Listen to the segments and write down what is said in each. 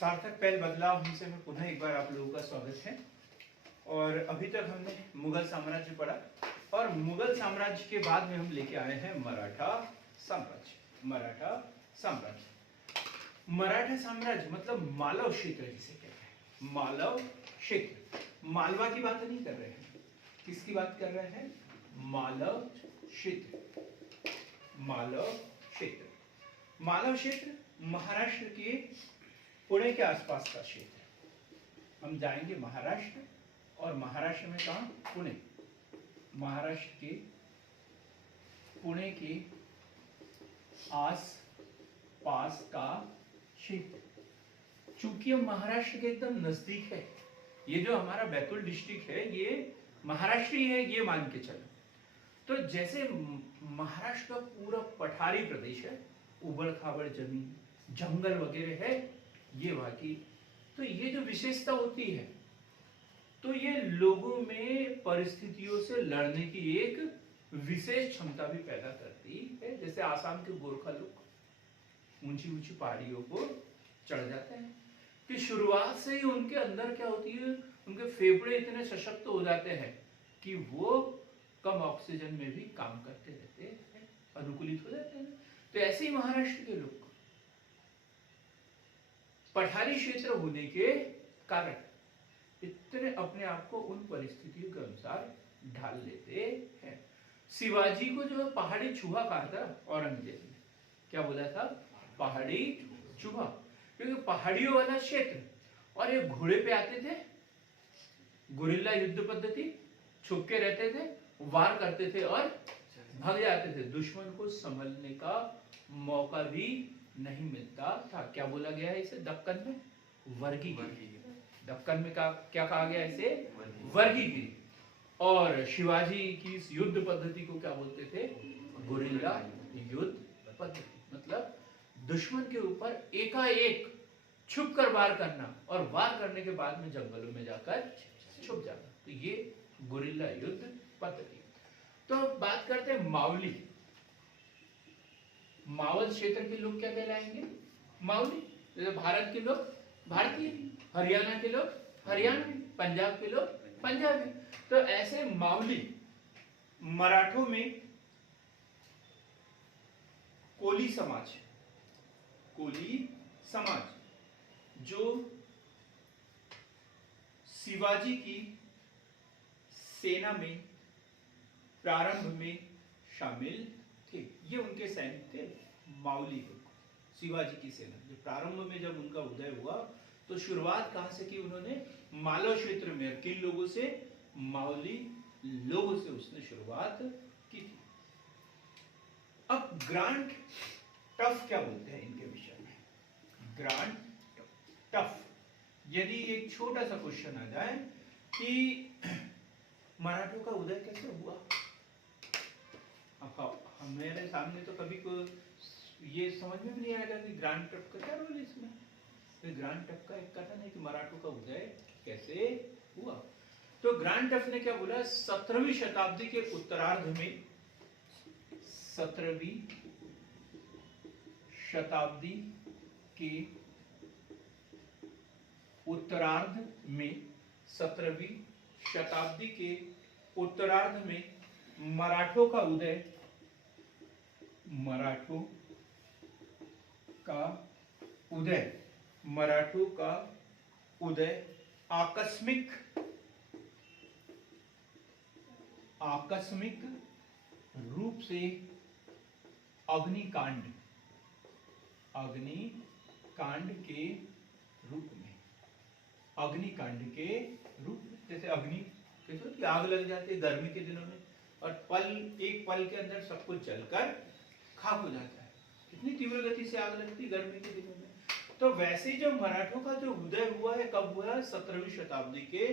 सार्थक पहल बदलाव हमसे में पुनः एक बार आप लोगों का स्वागत है। और अभी तक हमने मुगल साम्राज्य पढ़ा और मुगल साम्राज्य के बाद में हम लेके आए हैं मराठा साम्राज्य। मराठा साम्राज्य, मराठा साम्राज्य मतलब मालव क्षेत्र जिसे कहते हैं, मालव क्षेत्र। मालवा की बात नहीं कर रहे हैं, किसकी बात कर रहे हैं? मालव क्षेत्र। मालव क्षेत्र, मालव क्षेत्र महाराष्ट्र के पुणे के आसपास का क्षेत्र है। हम जाएंगे महाराष्ट्र, और महाराष्ट्र में कहां? पुणे। महाराष्ट्र के पुणे के आस पास का क्षेत्र। चूंकि हम महाराष्ट्र के एकदम नजदीक है, ये जो हमारा बैतूल डिस्ट्रिक्ट है ये महाराष्ट्र ही है, ये मान के चलो। तो जैसे महाराष्ट्र का पूरा पठारी प्रदेश है, उबड़ खाबड़ जमीन, जंगल वगैरह है, ये वहां की। तो ये जो विशेषता होती है, तो ये लोगों में परिस्थितियों से लड़ने की एक विशेष क्षमता भी पैदा करती है। जैसे आसाम के गोरखा लोग ऊंची ऊंची पहाड़ियों को चढ़ जाते हैं कि शुरुआत से ही उनके अंदर क्या होती है, उनके फेफड़े इतने सशक्त हो जाते हैं कि वो कम ऑक्सीजन में भी काम करते रहते हैं, अनुकूलित हो जाते हैं। तो ऐसे ही महाराष्ट्र के लोग पठारी क्षेत्र होने के कारण इतने अपने आप को उन परिस्थितियों के अनुसार ढाल लेते हैं। शिवाजी को जो पहाड़ी चूहा कहा था औरंगजेब ने, क्या बोला था? पहाड़ी चूहा, क्योंकि पहाड़ियों वाला क्षेत्र, और ये घोड़े पे आते थे, गुरिल्ला युद्ध पद्धति, छुप के रहते थे, वार करते थे और भाग जाते थे। दुश्मन को संभलने का मौका भी नहीं मिलता था। क्या बोला गया है इसे? दक्कन में वर्गीगिरी। दक्कन में क्या कहा गया इसे? वर्गीगिरी। और शिवाजी की इस युद्ध पद्धति को क्या बोलते थे? गुरिल्ला युद्ध पद्धति। मतलब दुश्मन के ऊपर एकाएक छुप कर वार करना, और वार करने के बाद में जंगलों में जाकर छुप जाना। तो ये गुरिल्ला युद्ध पद्धति। तो बात करते हैं मावली। मावल क्षेत्र के लोग क्या कहलाएंगे? मावली। जैसे भारत के लोग भारतीय, हरियाणा के लोग हरियाणवी, पंजाब के लोग पंजाबी। तो ऐसे मावली मराठों में कोली समाज, कोली समाज जो शिवाजी की सेना में प्रारंभ में शामिल थे। ये उनके सैनिक थे, मावली लोग। शिवाजी की सेना जो प्रारंभ में जब उनका उदय हुआ, तो शुरुआत कहां से की उन्होंने? मालव क्षेत्र में। किन लोगों से? मावली लोगों से उसने शुरुआत की थी। अब ग्रांड टफ क्या बोलते हैं इनके विषय में? ग्रांड टफ, यदि एक छोटा सा क्वेश्चन आ जाए कि मराठों का उदय कैसे हुआ, मेरे सामने तो कभी को ये समझ में भी नहीं आएगा कि ग्रांड टफ का क्या रोल है इसमें। तो ग्रांड टफ का एक कथन है कि मराठों का उदय कैसे हुआ। तो ग्रांड टफ ने क्या बोला? 17वीं शताब्दी के उत्तरार्ध में, 17वीं शताब्दी के उत्तरार्ध में, 17वीं शताब्दी के उत्तरार्ध में मराठों का उदय, मराठों का उदय, मराठों का उदय आकस्मिक रूप से अग्निकांड के रूप में, अग्निकांड के रूप में। जैसे अग्नि कैसे होती है? आग लग जाती है गर्मी के दिनों में, और एक पल के अंदर सब कुछ जलकर खाक हो जाता है। कितनी तीव्र गति से आग लगती है गर्मी के दिनों में। तो वैसे ही जो मराठों का जो उदय हुआ है, कब हुआ है? 17वीं शताब्दी के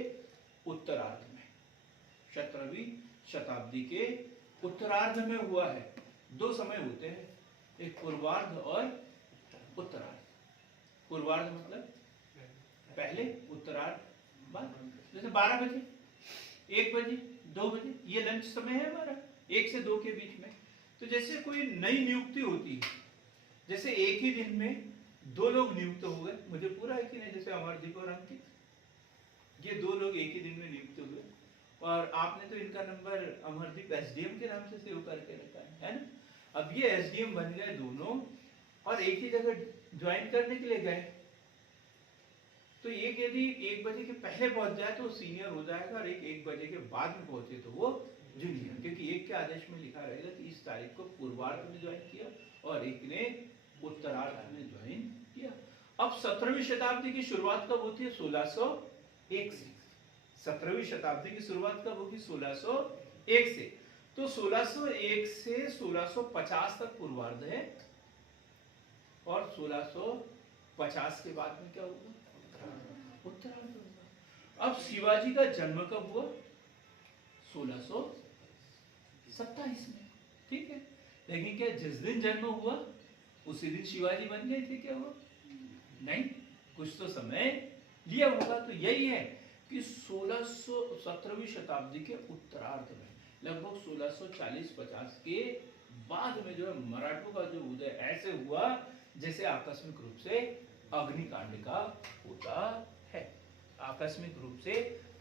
उत्तरार्ध में। 17वीं शताब्दी के उत्तरार्ध में हुआ है। दो समय होते हैं, एक पूर्वार्ध और उत्तरार्ध। पूर्वार्ध मतलब पहले, उत्तरार्ध बाद। जैसे 12 बजे, 1 बजे, 2 बजे, ये लंच समय है हमारा, 1 से 2 के बीच में। तो जैसे कोई नई नियुक्ति होती है, जैसे एक ही दिन में 2 लोग नियुक्त हो गए, मुझे पूरा यकीन है, जैसे अमरदीप और अंकित, ये 2 लोग एक ही दिन में नियुक्त हुए। और आपने तो इनका नंबर अमरदीप एसडीएम के नाम से सेव करके रखा है ना। अब ये एसडीएम बन गए दोनों और एक ही जगह ज्वाइन करने के लिए गए। तो एक यदि 1 बजे के पहले पहुंच जाए तो सीनियर हो जाएगा, और एक 1 बजे के बाद में पहुंचे तो वो जूनियर, क्योंकि एक के आदेश में लिखा रहेगा कि इस तारीख को पूर्वार्ध में ज्वाइन किया और एक ने उत्तरार्ध में ज्वाइन किया। अब 17वीं शताब्दी की शुरुआत कब होती है? 1601 से। 17वीं शताब्दी की शुरुआत कब होगी? 1601 से। तो 1601 से 1650 तक पूर्वार्ध है, और 1650 के बाद में क्या होगा? उत्तरार्ध होगा। अब शिवाजी का जन्म कब हुआ? 1627 में, ठीक है। लेकिन क्या जिस दिन जन्म हुआ उसी दिन शिवाजी बन गए थे क्या वो? नहीं, कुछ तो समय लिया होगा। तो यही है कि 17वीं शताब्दी के उत्तरार्ध में, लगभग 1640-50 के बाद में जो है मराठों का जो उदय ऐसे हुआ जैसे आकस्मिक रूप से अग्निकांड का होता है। आकस्मिक रूप से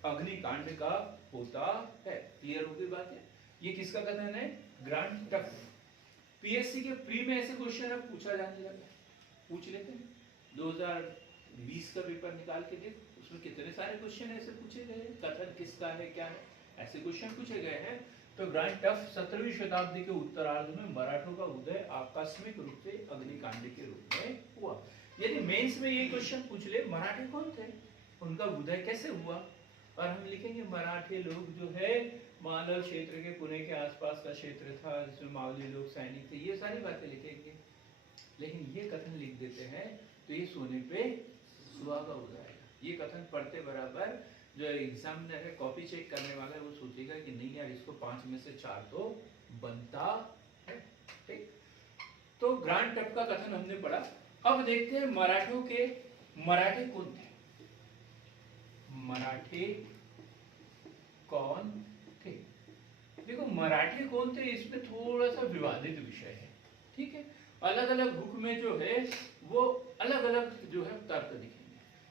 अग्निकांड का होता है। क्लियर हो गई बात है? ये किसका कथन है? Grant tough. पीएससी के प्री में ऐसे क्वेश्चन अब पूछा जाने लगा, पूछ लेते हैं। 2020 का पेपर निकाल के देख, उसमें कितने सारे क्वेश्चन ऐसे पूछे गए, कथन किसका है, क्या है, ऐसे क्वेश्चन पूछे गए हैं। तो ग्रांट टफ 17वीं शताब्दी के उत्तरार्ध में मराठों का उदय आकस्मिक रूप से अग्निकांड के रूप में हुआ। यदि मेंस में ये क्वेश्चन पूछ ले मराठे कौन थे, उनका उदय कैसे हुआ, और हम लिखेंगे मराठे लोग जो है मालव क्षेत्र के, पुणे के आसपास का क्षेत्र था जिसमें मावली लोग सैनिक थे, ये सारी बातें लिखेंगे। लेकिन ये कथन लिख देते हैं तो ये सोने पे सुहागा हो जाएगा। ये कथन पढ़ते बराबर जो एग्जामिनर है, कॉपी चेक करने वाला है, वो सोचेगा कि नहीं यार इसको 5 में से 4 तो बनता है, ठीक। तो ग्रांट टफ का कथन हमने पढ़ा। अब देखते हैं मराठों के, मराठे कौन थे, मराठे कौन थे। देखो मराठे कौन थे, इसमें थोड़ा सा विवादित विषय है, ठीक है। अलग अलग बुक में जो है वो अलग अलग जो है तर्क दिखेंगे।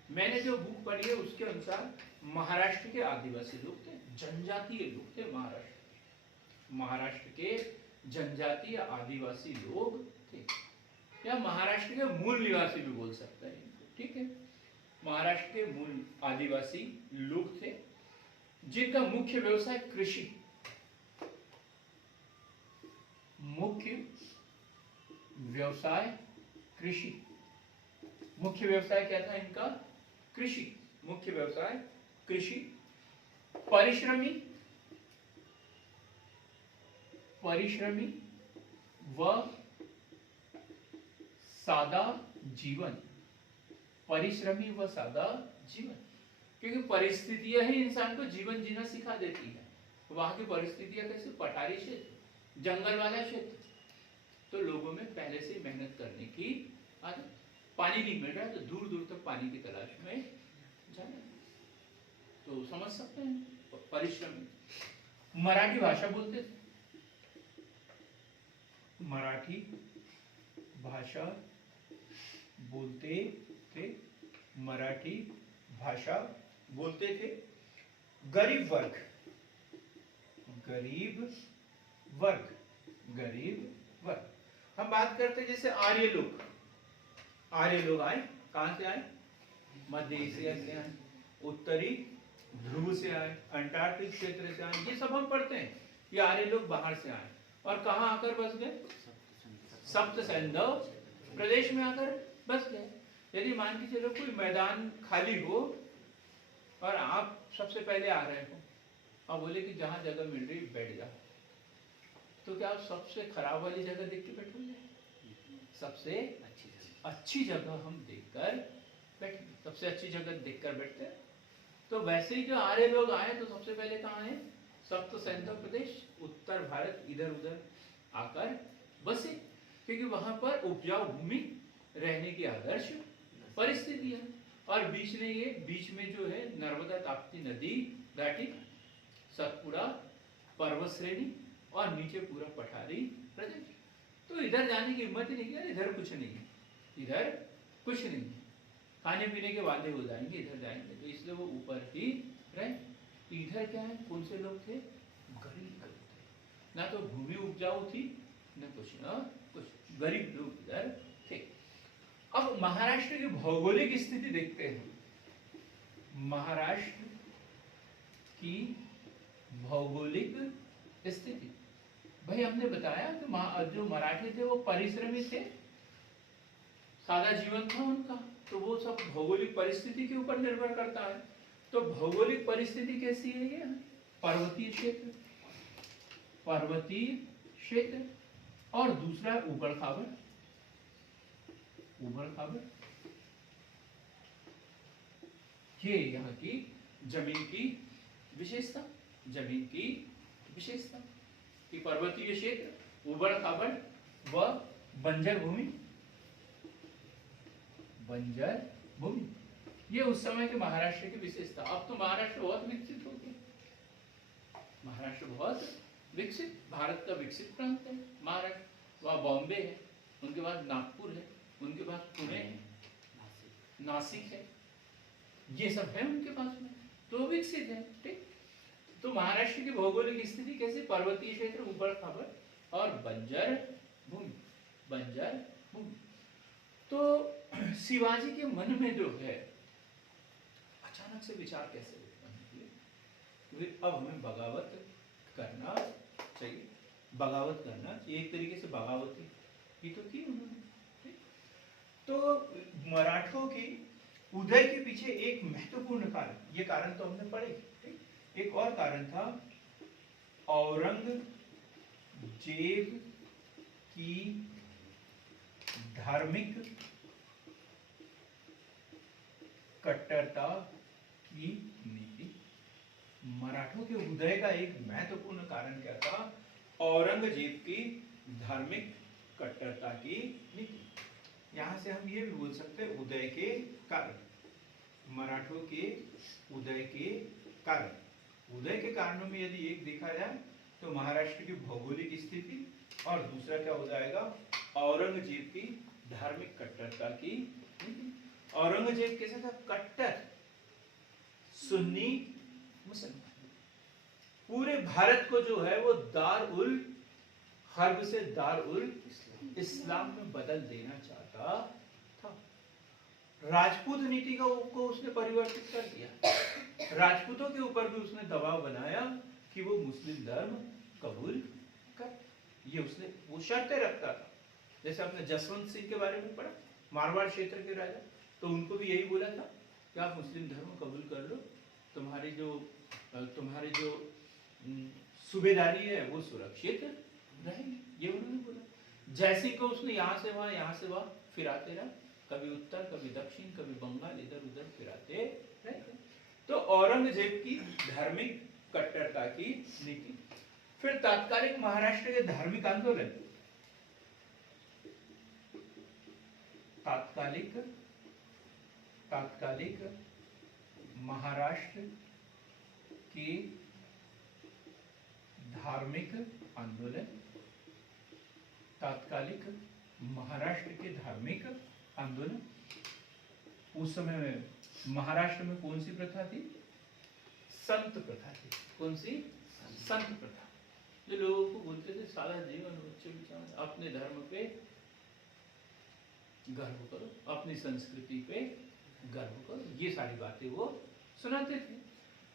मैंने जो बुक पढ़ी है उसके अनुसार महाराष्ट्र के आदिवासी लोग थे, जनजातीय लोग थे, महाराष्ट्र के जनजातीय आदिवासी लोग थे, या महाराष्ट्र के मूल निवासी भी बोल सकता है, ठीक है। महाराष्ट्र के मूल आदिवासी लोग थे जिनका मुख्य व्यवसाय कृषि, मुख्य व्यवसाय कृषि, मुख्य व्यवसाय क्या था इनका? कृषि, मुख्य व्यवसाय कृषि। परिश्रमी, परिश्रमी व सादा जीवन, परिश्रमी व सादा जीवन, क्योंकि परिस्थितियां ही इंसान को जीवन जीना सिखा देती है। वहां की परिस्थितियां कैसे? पठारी क्षेत्र, जंगल वाला क्षेत्र, तो लोगों में पहले से मेहनत करने की आदत। पानी नहीं मिल रहा है तो दूर दूर तक पानी की तलाश में जाना, तो समझ सकते हैं परिश्रमी। मराठी भाषा बोलते थे, मराठी भाषा बोलते थे, मराठी भाषा बोलते थे। गरीब वर्ग, गरीब वर्ग, गरीब वर्ग। हम बात करते हैं जैसे आर्य लोग, आर्य लोग आए, कहां से आए? मध्य एशिया से आए, उत्तरी ध्रुव से आए, अंटार्कटिक क्षेत्र से आए, ये सब हम पढ़ते हैं। ये आर्य लोग बाहर से आए और कहां आकर बस गए? सप्त सैंधव प्रदेश में आकर बस गए। यदि मान के चलो कोई मैदान खाली हो और आप सबसे पहले आ रहे हो और बोले कि जहां जगह मिल रही बैठ जा, तो क्या आप सबसे खराब वाली जगह देख के बैठोगे? सबसे अच्छी जगह हम देखकर बैठेंगे, सबसे अच्छी जगह देखकर बैठते हैं। तो वैसे ही जो आर्य लोग आए तो सबसे पहले कहाँ आए? सप्त सैंधव प्रदेश, उत्तर भारत, इधर उधर आकर बसे, क्योंकि वहां पर उपजाऊ भूमि, रहने की आदर्श परिस्थिति है। और बीच में जो है नर्मदा ताप्ती नदी घाटी, सतपुड़ा पर्वत श्रेणी और नीचे पूरा पठारी प्रदेश। तो इधर जाने की हिम्मत ही नहीं किया, इधर कुछ नहीं है, इधर कुछ नहीं, खाने पीने के वादे हो जाएंगे, इधर जाएंगे, तो इसलिए वो ऊपर ही रहे। इधर क्या है, कौन से लोग थे, गरीब लोग थे, ना तो भूमि उपजाऊ थी न कुछ गरीब लोग इधर थे। अब महाराष्ट्र की भौगोलिक स्थिति देखते हैं। महाराष्ट्र की भौगोलिक स्थिति, भाई हमने बताया कि जो मराठी थे वो परिश्रमी थे, सादा जीवन था उनका, तो वो सब भौगोलिक परिस्थिति के ऊपर निर्भर करता है। तो भौगोलिक परिस्थिति कैसी है, ये पर्वतीय क्षेत्र, पर्वतीय क्षेत्र, और दूसरा ऊबड़ खाबड़, ऊबड़ खाबड़, ये यहाँ की जमीन की विशेषता, जमीन की विशेषता कि पर्वतीय क्षेत्र, ऊबड़ खाबड़ व बंजर भूमि, बंजर भूमि, ये उस समय के महाराष्ट्र की विशेषता। अब तो महाराष्ट्र बहुत विकसित हो गया, महाराष्ट्र बहुत विकसित, भारत का विकसित प्रांत है महाराष्ट्र। वहाँ बॉम्बे है, उनके बाद नागपुर है, उनके पास पुणे है, नासिक है, ये सब है उनके पास में, तो विकसित है। ठीक, तो महाराष्ट्र की भौगोलिक स्थिति कैसे, पर्वतीय क्षेत्र, ऊबड़ खाबड़ और बंजर भूमि, बंजर भूमि। तो शिवाजी के मन में जो है अचानक से विचार कैसे उत्पन्न हुए, अब हमें बगावत करना चाहिए, बगावत करना चाहिए, एक तरीके से बगावत ही तो की उन्होंने। ठीक, तो मराठों की उदय के पीछे एक महत्वपूर्ण कारण, ये कारण तो हमने पढ़े, एक और कारण था औरंगजेब की धार्मिक कट्टरता की नीति। मराठों के उदय का एक महत्वपूर्ण कारण क्या था, औरंगजेब की धार्मिक कट्टरता की नीति। यहां से हम ये भी बोल सकते हैं उदय के कारण, मराठों के उदय के कारण। उदय के कारणों में यदि एक देखा जाए तो महाराष्ट्र की भौगोलिक स्थिति, और दूसरा क्या हो जाएगा, औरंगजेब की धार्मिक कट्टरता की नीति। औरंगजेब कैसा था, कट्टर सुन्नी मुसलमान, पूरे भारत को जो है वो दार उल हर्ब से दार उल इस्लाम में बदल देना चाहता था। राजपूत नीति को उसने परिवर्तित कर दिया, राजपूतों के ऊपर भी उसने दबाव बनाया कि वो मुस्लिम धर्म कबूल कर, ये उसने वो शर्तें रखता था। जैसे आपने जसवंत सिंह के बारे में पढ़ा, मारवाड़ क्षेत्र के राजा, तो उनको भी यही बोला था कि आप मुस्लिम धर्म कबूल कर लो, तुम्हारी जो सूबेदारी है वो सुरक्षित रहेगी, ये उन्होंने बोला। जैसे को उसने यहाँ से वहां फिराते रहा, कभी उत्तर कभी दक्षिण कभी बंगाल, इधर उधर फिराते रहे। तो औरंगजेब की धार्मिक कट्टरता की नीति। फिर तात्कालिक महाराष्ट्र के धार्मिक आंदोलन, तात्कालिक महाराष्ट्र के धार्मिक आंदोलन, तात्कालिक महाराष्ट्र के धार्मिक आंदोलन। उस समय में महाराष्ट्र में कौन सी प्रथा थी, संत प्रथा थी। कौन सी, संत प्रथा, जो लोगों को बोलते थे सारा जीवन उच्च विचार, अपने धर्म पे गर्व करो, अपनी संस्कृति पे गर्व करो, ये सारी बातें वो सुनाते थे।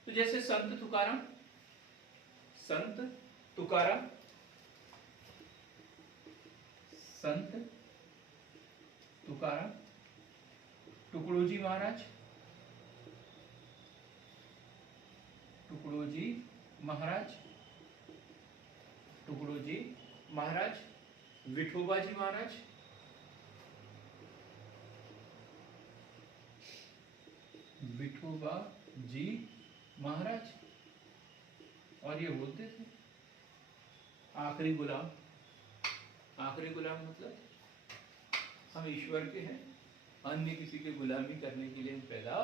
तो जैसे संत तुकाराम, संत तुकाराम, संत तुकाराम, टुकड़ोजी महाराज, टुकड़ोजी महाराज, टुकड़ोजी महाराज, विठोबाजी महाराज, विठोबा जी महाराज, और ये बोलते थे आखिरी गुलाम। आखिरी गुलाम मतलब हम ईश्वर के हैं, अन्य किसी के गुलामी करने के लिए हम पैदा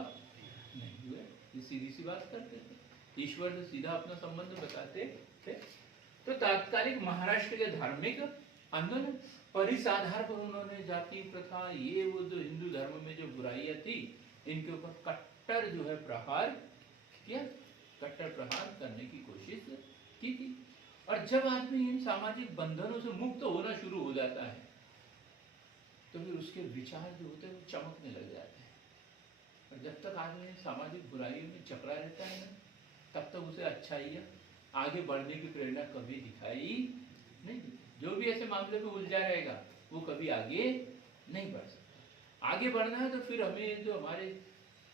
नहीं हुए, ये सीधी सी बात करते थे, ईश्वर से सीधा अपना संबंध बताते थे। तो तात्कालिक महाराष्ट्र के धार्मिक आंदोलन। और इस आधार पर उन्होंने जाति प्रथा, ये वो जो हिंदू धर्म में जो बुराइयां थी, इनके ऊपर कट्टर जो है प्रहार किया, कट्टर प्रहार करने की कोशिश की थी। और जब आदमी इन सामाजिक बंधनों से मुक्त होना शुरू हो जाता है तो फिर उसके विचार जो होते हैं वो चमकने लग जाते हैं। और जब तक आदमी सामाजिक बुराइयों में जकड़ा रहता है ना, तब तक उसे अच्छाइयाँ, आगे बढ़ने की प्रेरणा कभी दिखाई नहीं देती। जो भी ऐसे मामले में उलझा रहेगा वो कभी आगे नहीं बढ़ सकता। आगे बढ़ना है तो फिर हमें जो हमारे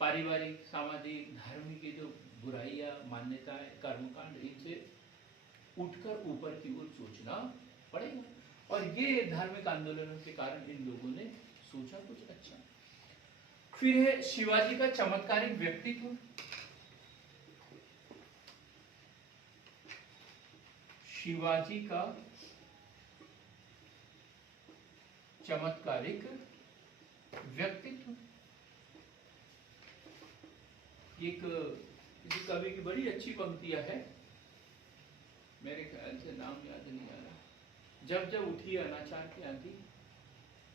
पारिवारिक, सामाजिक, धार्मिक की जो बुराइयाँ, मान्यताएं, कर्मकांड, इनसे उठकर ऊपर की ओर सोचना पड़ेगा। और ये धार्मिक आंदोलनों के कारण इन लोगों ने सोचा कुछ अच्छा। फिर है शिवाजी का चमत्कारिक व्यक्तित्व। शिवाजी का चमत्कारिक व्यक्तित्व। एक किसी कवि की बड़ी अच्छी पंक्तियां है, मेरे ख्याल से नाम याद नहीं आ रहा। जब जब उठी अनाचार की आंधी,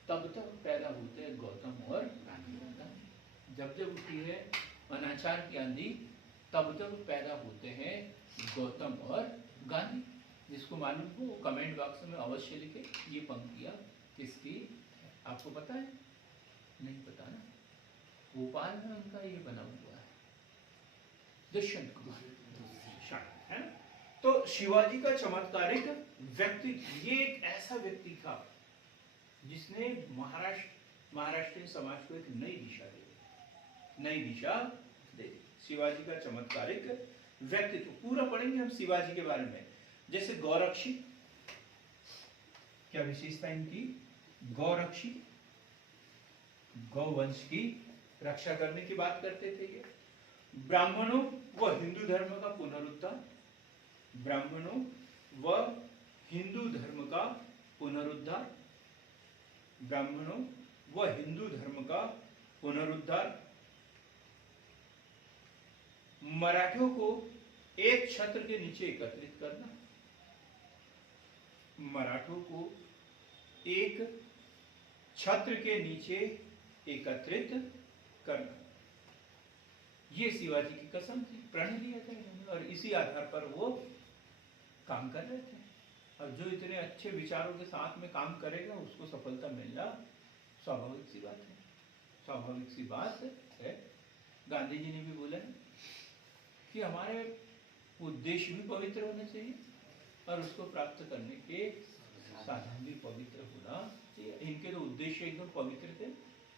तब तक पैदा होते हैं गौतम और गांधी। जब जब उठी है अनाचार की आंधी, तब तक पैदा होते हैं गौतम और गांधी। जिसको मालूम हो वो कमेंट बॉक्स में अवश्य लिखे। ये पंक्तियां किसकी आपको पता है? नहीं पता ना? भोपाल में उनका ये बना हुआ है, दुष्यंत कुमार है ना। तो शिवाजी का चमत्कारिक व्यक्तित्व, ये एक ऐसा व्यक्ति था जिसने महाराष्ट्रीय समाज को एक नई दिशा दे दी। शिवाजी का चमत्कारिक व्यक्तित्व पूरा पढ़ेंगे हम शिवाजी के बारे में। जैसे गौरक्षी, क्या विशेषता इनकी? गौरक्षी, गौवंश की रक्षा करने की बात करते थे ये। ब्राह्मणों व हिंदू धर्म का पुनरुद्धार, ब्राह्मणों व हिंदू धर्म का पुनरुद्धार, ब्राह्मणों व हिंदू धर्म का पुनरुद्धार। मराठों को एक छत्र के नीचे एकत्रित करना, मराठों को एक छत्र के नीचे एकत्रित करना, ये शिवाजी की कसम थी, प्रण लिया था इन्होंने। और इसी आधार पर वो काम कर रहे थे। और जो इतने अच्छे विचारों के साथ में काम करेगा उसको सफलता मिलना स्वाभाविक सी बात है, स्वाभाविक सी बात है। गांधी जी ने भी बोला है कि हमारे उद्देश्य भी पवित्र होने चाहिए और उसको प्राप्त करने के साधन भी पवित्र होना चाहिए। इनके तो उद्देश्य एकदम पवित्र थे।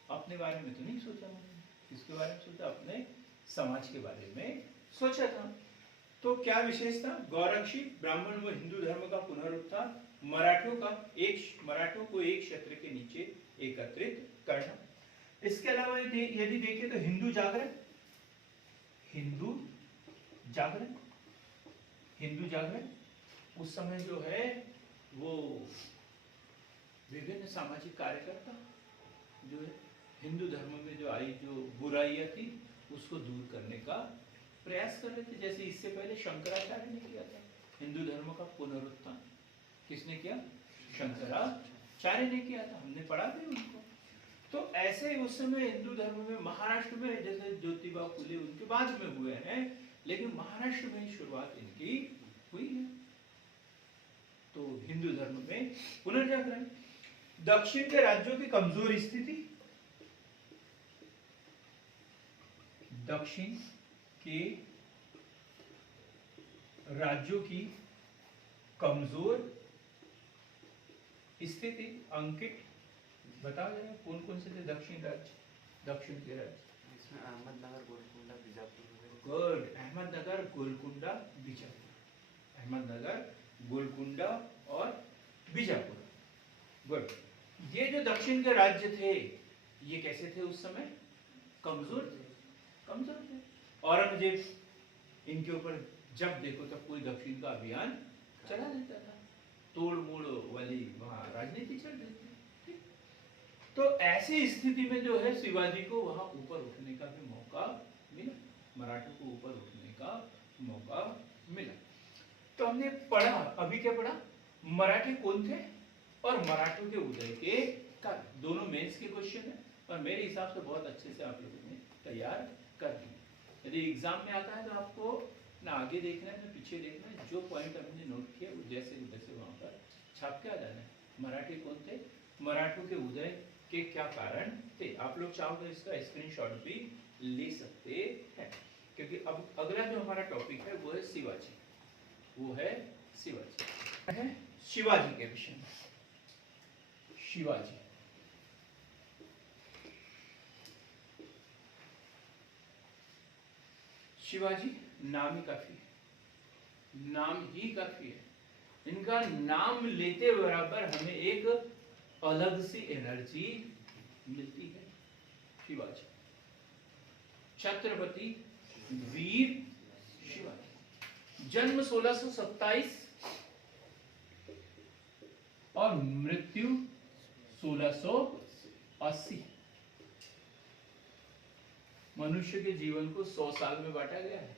अपने बारे में तो नहीं सोचा उन्होंने, किसके बारे में सोचा? अपने समाज के बारे में सोचा था। तो क्या विशेषता? गौरक्षी, ब्राह्मण व हिंदू धर्म का पुनरुत्थान, मराठों को एक छत्र के नीचे एकत्रित करना। इसके अलावा यदि देखें तो हिंदू जागरण, हिंदू जागरण, हिंदू जागरण उस समय जो है वो विभिन्न सामाजिक कार्यकर्ता जो है हिंदू धर्म में जो आई जो बुराइयां थी उसको दूर करने का प्रयास कर रहे थे। जैसे इससे पहले शंकराचार्य ने किया था हिंदू धर्म का पुनरुत्थान। किसने किया? शंकराचार्य ने किया था, हमने पढ़ा भी उनको। तो ऐसे उस समय हिंदू धर्म में महाराष्ट्र में जैसे ज्योतिबा फुले उनके बाद में हुए हैं, लेकिन महाराष्ट्र में ही शुरुआत इनकी हुई है। तो हिंदू धर्म में पुनर्जागरण। दक्षिण के राज्यों की कमजोर स्थिति, दक्षिण के राज्यों की कमजोर स्थिति। अंकित बताओ जरा कौन कौन से थे दक्षिण राज्य, दक्षिण के राज्य? इसमें अहमदनगर, गोलकुंडा, बीजापुर। गुड, अहमदनगर, गोलकुंडा, बीजापुर। अहमदनगर, गोलकुंडा और बीजापुर। गुड। ये जो दक्षिण के राज्य थे ये कैसे थे उस समय? कमजोर थे, कमजोर थे। औरंगजेब इनके ऊपर जब देखो तब कोई दक्षिण का अभियान चला देता था, तोड़ मोड़ वाली वहां राजनीति चल रही थी। तो ऐसी स्थिति में जो है शिवाजी को वहां ऊपर उठने का भी मौका मिला, मराठों को ऊपर उठने का मौका मिला। तो हमने पढ़ा, अभी क्या पढ़ा? मराठी कौन थे? और मराठों के उदय के कारण। दोनों मेंस के क्वेश्चन है और मेरे हिसाब से बहुत अच्छे से आप लोगों ने तैयार कर दिए। यदि एग्जाम में आता है तो आपको ना आगे देखना है ना पीछे देखना है, जो पॉइंट हमने नोट किया वो जैसे वहां पर छाप के आ जाना है। मराठी कौन थे, मराठों के उदय के क्या कारण थे। आप लोग चाहो तो इसका स्क्रीनशॉट भी ले सकते हैं, क्योंकि अब अगला जो हमारा टॉपिक है वो है शिवाजी, वो है शिवाजी है शिवाजी के विषय में। शिवाजी शिवाजी नाम ही काफी है, नाम ही काफी है। इनका नाम लेते बराबर हमें एक अलग सी एनर्जी मिलती है। शिवाजी, छत्रपति वीर शिवाजी, जन्म 1627 और मृत्यु 1680। मनुष्य के जीवन को 100 साल में बांटा गया है।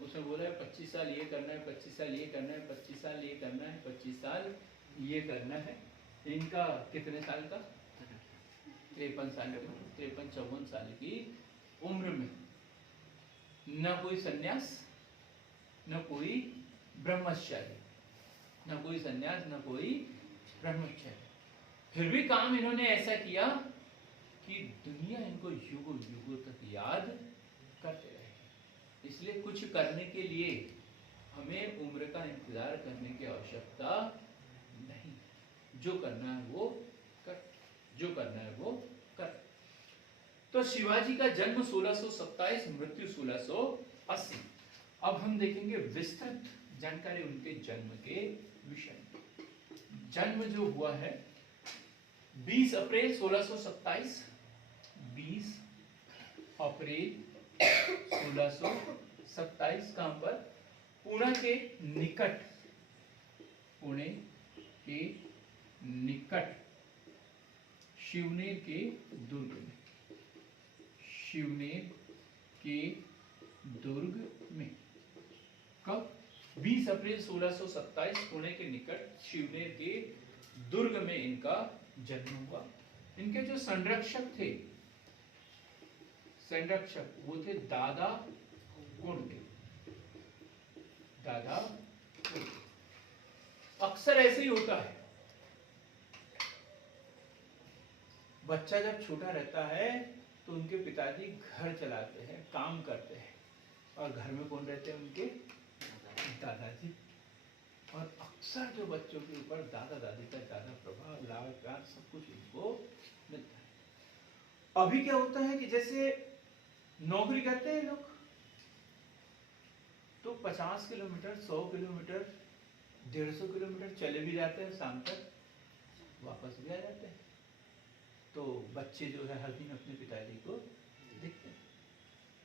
उसमें बोला है 25 साल ये करना है, 25 साल ये करना है, 25 साल ये करना है, 25 साल ये करना है। इनका कितने साल का, 53 साल, 53-54 साल की उम्र में न कोई सन्यास, न कोई ब्रह्मचारी, न कोई सन्यास, न कोई ब्रह्मचारी, फिर भी काम इन्होंने ऐसा किया कि दुनिया इनको युगों युगों तक याद करते रहे। इसलिए कुछ करने के लिए हमें उम्र का इंतजार करने की आवश्यकता नहीं, जो करना है वो कर, जो करना है वो कर। तो शिवाजी का जन्म 1627, मृत्यु 1680। अब हम देखेंगे विस्तृत जानकारी उनके जन्म के विषय में। जन्म जो हुआ है 20 अप्रैल 1627, 20 अप्रैल 1627 कहां पर, पुणे के निकट, पुणे के निकट शिवनेर के दुर्ग में, शिवनेर के दुर्ग में। कब, 20 अप्रैल 1627 पुणे के निकट शिवनेर के दुर्ग में इनका जन्म हुआ। इनके जो संरक्षक थे, संरक्षक वो थे दादा कोंडदेव, दादा कोंडदेव। अक्सर ऐसे ही होता है, बच्चा जब छोटा रहता है तो उनके पिताजी घर चलाते हैं, काम करते हैं, और घर में कौन रहते हैं, उनके दादाजी। और अक्सर जो बच्चों के ऊपर दादा दादी का ज्यादा प्रभाव, लाड़ प्यार सब कुछ इनको मिलता है। अभी क्या होता है कि जैसे नौकरी करते हैं लोग तो 50 किलोमीटर, 100 किलोमीटर, 150 किलोमीटर चले भी जाते हैं, शाम तक वापस भी आ जाते हैं। तो बच्चे जो है हर दिन अपने पिताजी को देखते हैं।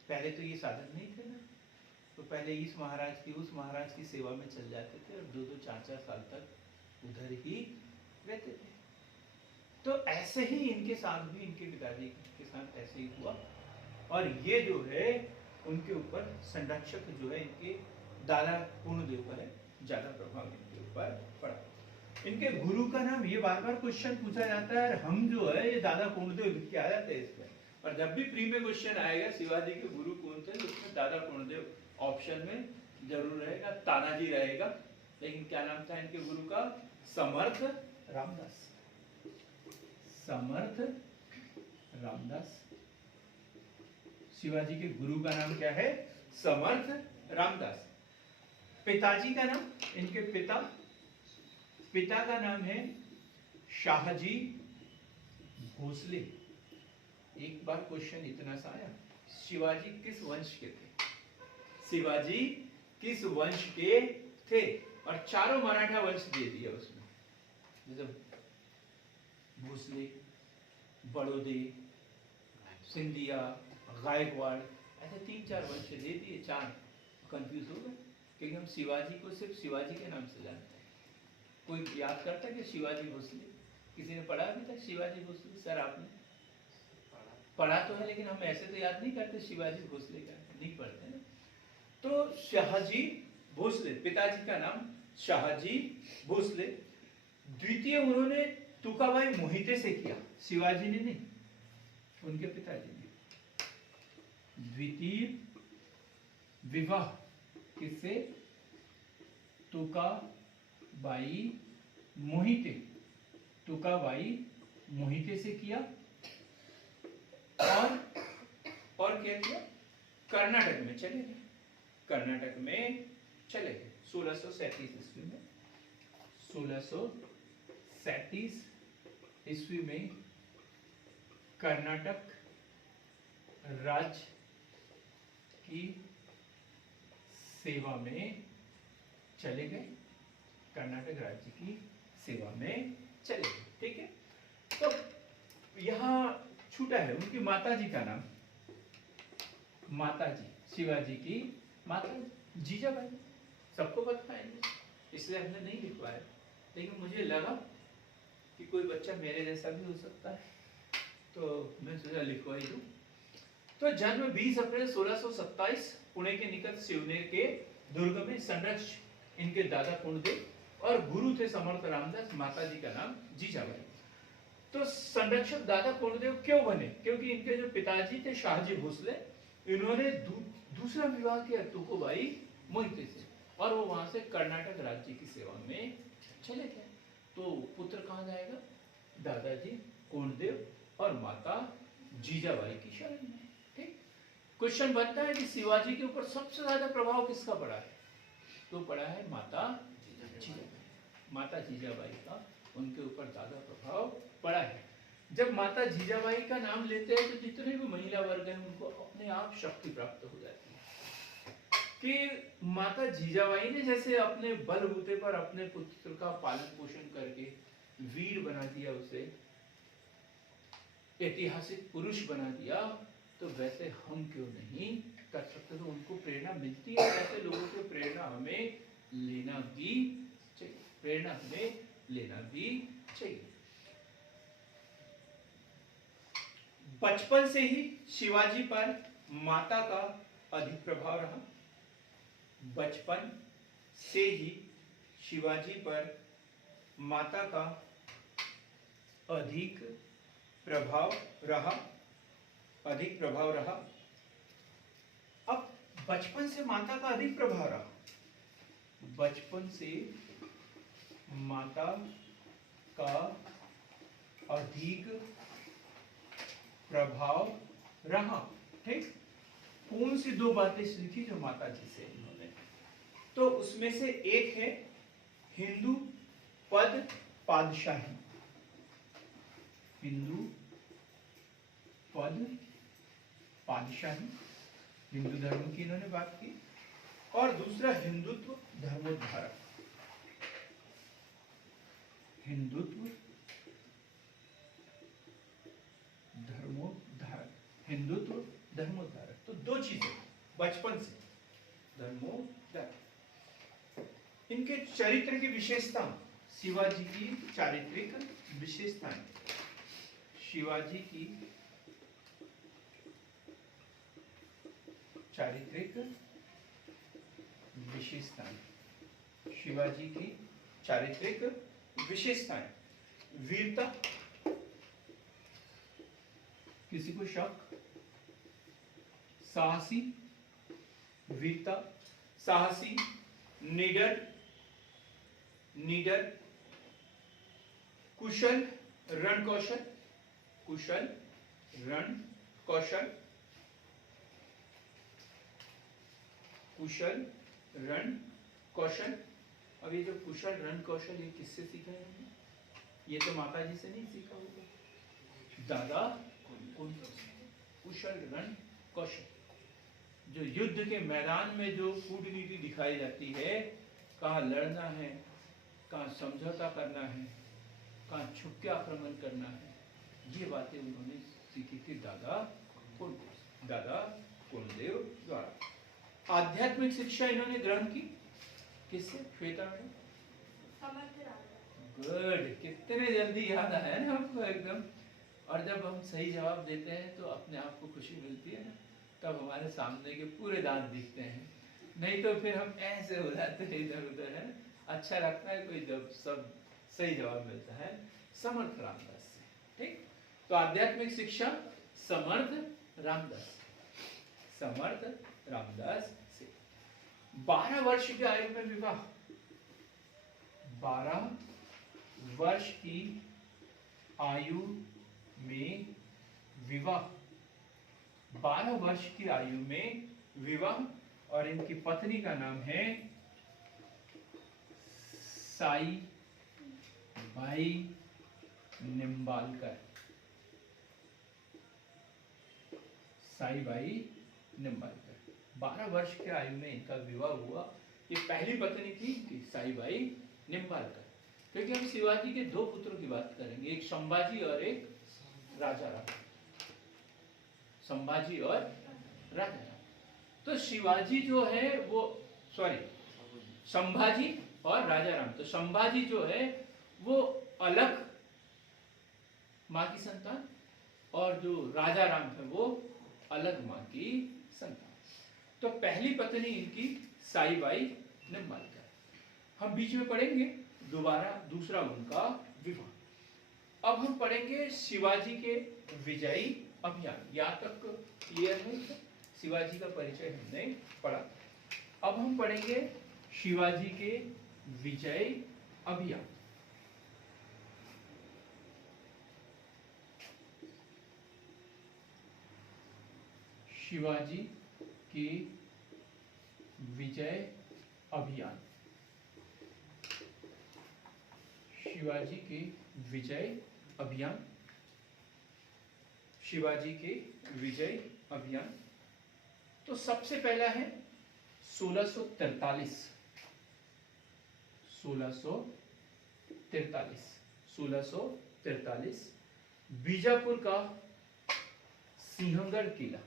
पहले तो ये साधन नहीं थे ना, तो पहले इस महाराज की उस महाराज की सेवा में चल जाते थे और 2-2, 4-4 साल तक उधर ही रहते थे। तो ऐसे ही इनके साथ भी, इनके पिताजी के साथ ऐसे ही हुआ। और ये जो है उनके ऊपर संरक्षक जो है इनके दादा पूर्णदेव का है, ज्यादा प्रभाव इनके ऊपर पड़ा। इनके गुरु का नाम, ये बार बार क्वेश्चन पूछा जाता है, और हम जो है ये दादा पूर्णदेव लिख के आ जाते हैं इसमें। और जब भी प्री में क्वेश्चन आएगा शिवाजी के गुरु कौन थे, तो उसमें दादा पूर्णदेव ऑप्शन में जरूर रहेगा, तानाजी रहेगा, लेकिन क्या नाम था इनके गुरु का, समर्थ रामदास, समर्थ रामदास। शिवाजी के गुरु का नाम क्या है, समर्थ रामदास। पिताजी का नाम, इनके पिता का नाम है शाहजी भोसले। एक बार क्वेश्चन इतना सा आया, शिवाजी किस वंश के थे, शिवाजी किस वंश के थे, और चारों मराठा वंश दे दिया उसमें, जैसे भोसले, बड़ोदे, सिंधिया, गायकवाड़, ऐसे 3-4 वंश दे दिए। 4 कंफ्यूज हो गए, क्योंकि हम शिवाजी को सिर्फ शिवाजी के नाम से जानते हैं। कोई याद करता है कि शिवाजी भोसले, किसी ने पढ़ा भी था शिवाजी भोसले? सर आपने पढ़ा तो है, लेकिन हम ऐसे तो याद नहीं करते शिवाजी भोसले का, नहीं पढ़ते ना। तो शाहजी भोसले, पिताजी का नाम शाहजी भोसले, द्वितीय उन्होंने तुकाबाई मोहिते से किया, शिवाजी ने नहीं, उनके पिताजी ने। द्वितीय विवाह किससे? तुकाबाई मोहिते, तुकाबाई मोहिते से किया। और क्या किया? कर्नाटक में चले गए, कर्नाटक में चले गए 1637 ईस्वी में। 1637 ईस्वी में कर्नाटक राज्य की सेवा में चले गए, कर्नाटक राज्य की सेवा में चले गए। ठीक है, तो यहाँ छूटा है उनकी माताजी का नाम, माताजी शिवाजी की माता जीजाबाई, सबको पता है, इसलिए हमने नहीं लिखवाया, लेकिन मुझे लगा कि कोई बच्चा मेरे जैसा भी हो सकता है, तो मैं सोचा लिखवा ही दूं। तो जन्म 20 अप्रैल 1627 पुणे के निकट शिवनेर के दुर्ग में। संरक्षक इनके दादा पूर्णदेव और गुरु थे समर्थ रामदास, माताजी का नाम जीजाबाई। तो संरक्षक दादा पूर्णदेव क्यों बने? क्योंकि इनके जो पिताजी थे शाहजी भोसले, इन्होंने दूसरा विवाह किया तुकोबाई मोहिते से, और वो वहां से कर्नाटक राज्य की सेवा में चले गए। तो पुत्र कहाँ जाएगा? दादाजी पूर्णदेव और माता जीजाबाई की शरण में। ठीक, क्वेश्चन बनता है कि शिवाजी के ऊपर सबसे ज्यादा प्रभाव किसका पड़ा है? तो पड़ा है माता जीजाबाई, माता जीजाबाई का उनके ऊपर ज्यादा प्रभाव पड़ा है। जब माता जीजाबाई का नाम लेते हैं तो जितने भी महिला वर्ग हैं उनको अपने आप शक्ति प्राप्त हो जाती है कि माता जीजाबाई ने जैसे अपने बलबूते पर अपने पुत्र का पालन पोषण करके वीर बना दिया, उसे ऐतिहासिक पुरुष बना दिया, तो वैसे हम क्यों नहीं कर सकते? तो उनको प्रेरणा मिलती है, ऐसे लोगों से प्रेरणा हमें लेना भी चाहिए, प्रेरणा हमें लेना भी चाहिए। बचपन से ही शिवाजी पर माता का अधिक प्रभाव रहा, बचपन से ही शिवाजी पर माता का अधिक प्रभाव रहा, अधिक प्रभाव रहा। अब बचपन से माता का अधिक प्रभाव रहा, बचपन से माता का अधिक प्रभाव रहा। ठीक, कौन सी दो बातें सीखी जो माता जी से इन्होंने? तो उसमें से एक है हिंदू पद पादशाही, हिंदू पद पादशाही, हिंदू धर्म की इन्होंने बात की। और दूसरा हिंदुत्व धर्मोद्धारक, हिंदुत्व धर्मोद्धारक, हिंदुत्व धर्मोद्धारक। तो दो चीजें बचपन से धर्मोद्धारक। इनके चरित्र की विशेषता, शिवाजी की चारित्रिक विशेषताएं, शिवाजी की चारित्रिक विशेषताएं, शिवाजी की चारित्रिक विशेषताएं, वीरता, किसी को शक, साहसी, वीरता, साहसी, निडर, निडर, कुशल रण कौशल, कुशल रण कौशल, कुशल रण कौशल। अब ये जो कुशल रण कौशल, ये किससे सीखा है? ये तो माता जी से नहीं सीखा होगा, दादा कुशल रण कौशल। जो युद्ध के मैदान में जो कूटनीति दिखाई जाती है, कहाँ लड़ना है, कहाँ समझौता करना है, कहाँ छुप के आक्रमण करना है, ये बातें उन्होंने सीखी थी दादा कुलदेव द्वारा। आध्यात्मिक शिक्षा इन्होंने ग्रहण की किससे? श्वेता मैडम। गुड, कितने जल्दी याद आया ना आपको एकदम। और जब हम सही जवाब देते हैं तो अपने आप को खुशी मिलती है ना, तब हमारे सामने के पूरे दांत दिखते हैं, नहीं तो फिर हम ऐसे हो जाते हैं इधर उधर है। अच्छा लगता है कोई जब सब सही जवाब मिलता है समर्थ रामदास से। ठीक, तो आध्यात्मिक शिक्षा समर्थ रामदास, समर्थ रामदास से। 12 वर्ष की आयु में विवाह, 12 वर्ष की आयु में विवाह, 12 वर्ष की आयु में विवाह, और इनकी पत्नी का नाम है साई भाई निम्बालकर, साई भाई निम्बालकर। 12 वर्ष की आयु में इनका विवाह हुआ। ये पहली पत्नी थी साई भाई निम्बालकर। क्योंकि हम शिवाजी के 2 पुत्रों की बात करेंगे, एक संभाजी और एक राजा राम, संभाजी और राजा राम। तो शिवाजी जो है वो संभाजी और राजा राम, तो संभाजी जो है वो अलग माँ की संतान, और जो राजा राम है वो अलग माँ की संतान। तो पहली पत्नी इनकी साई बाई निम्बालकर। हम बीच में पढ़ेंगे दोबारा दूसरा उनका विवाह। अब हम पढ़ेंगे शिवाजी के विजयी अभियान। यहाँ तक क्लियर है? शिवाजी का परिचय हमने पढ़ा। अब हम पढ़ेंगे शिवाजी के विजय अभियान। शिवाजी के विजय अभियान, शिवाजी के विजय अभियान, शिवाजी के विजय अभियान। तो सबसे पहला है 1643, 1643 बीजापुर का सिंहगढ़ किला,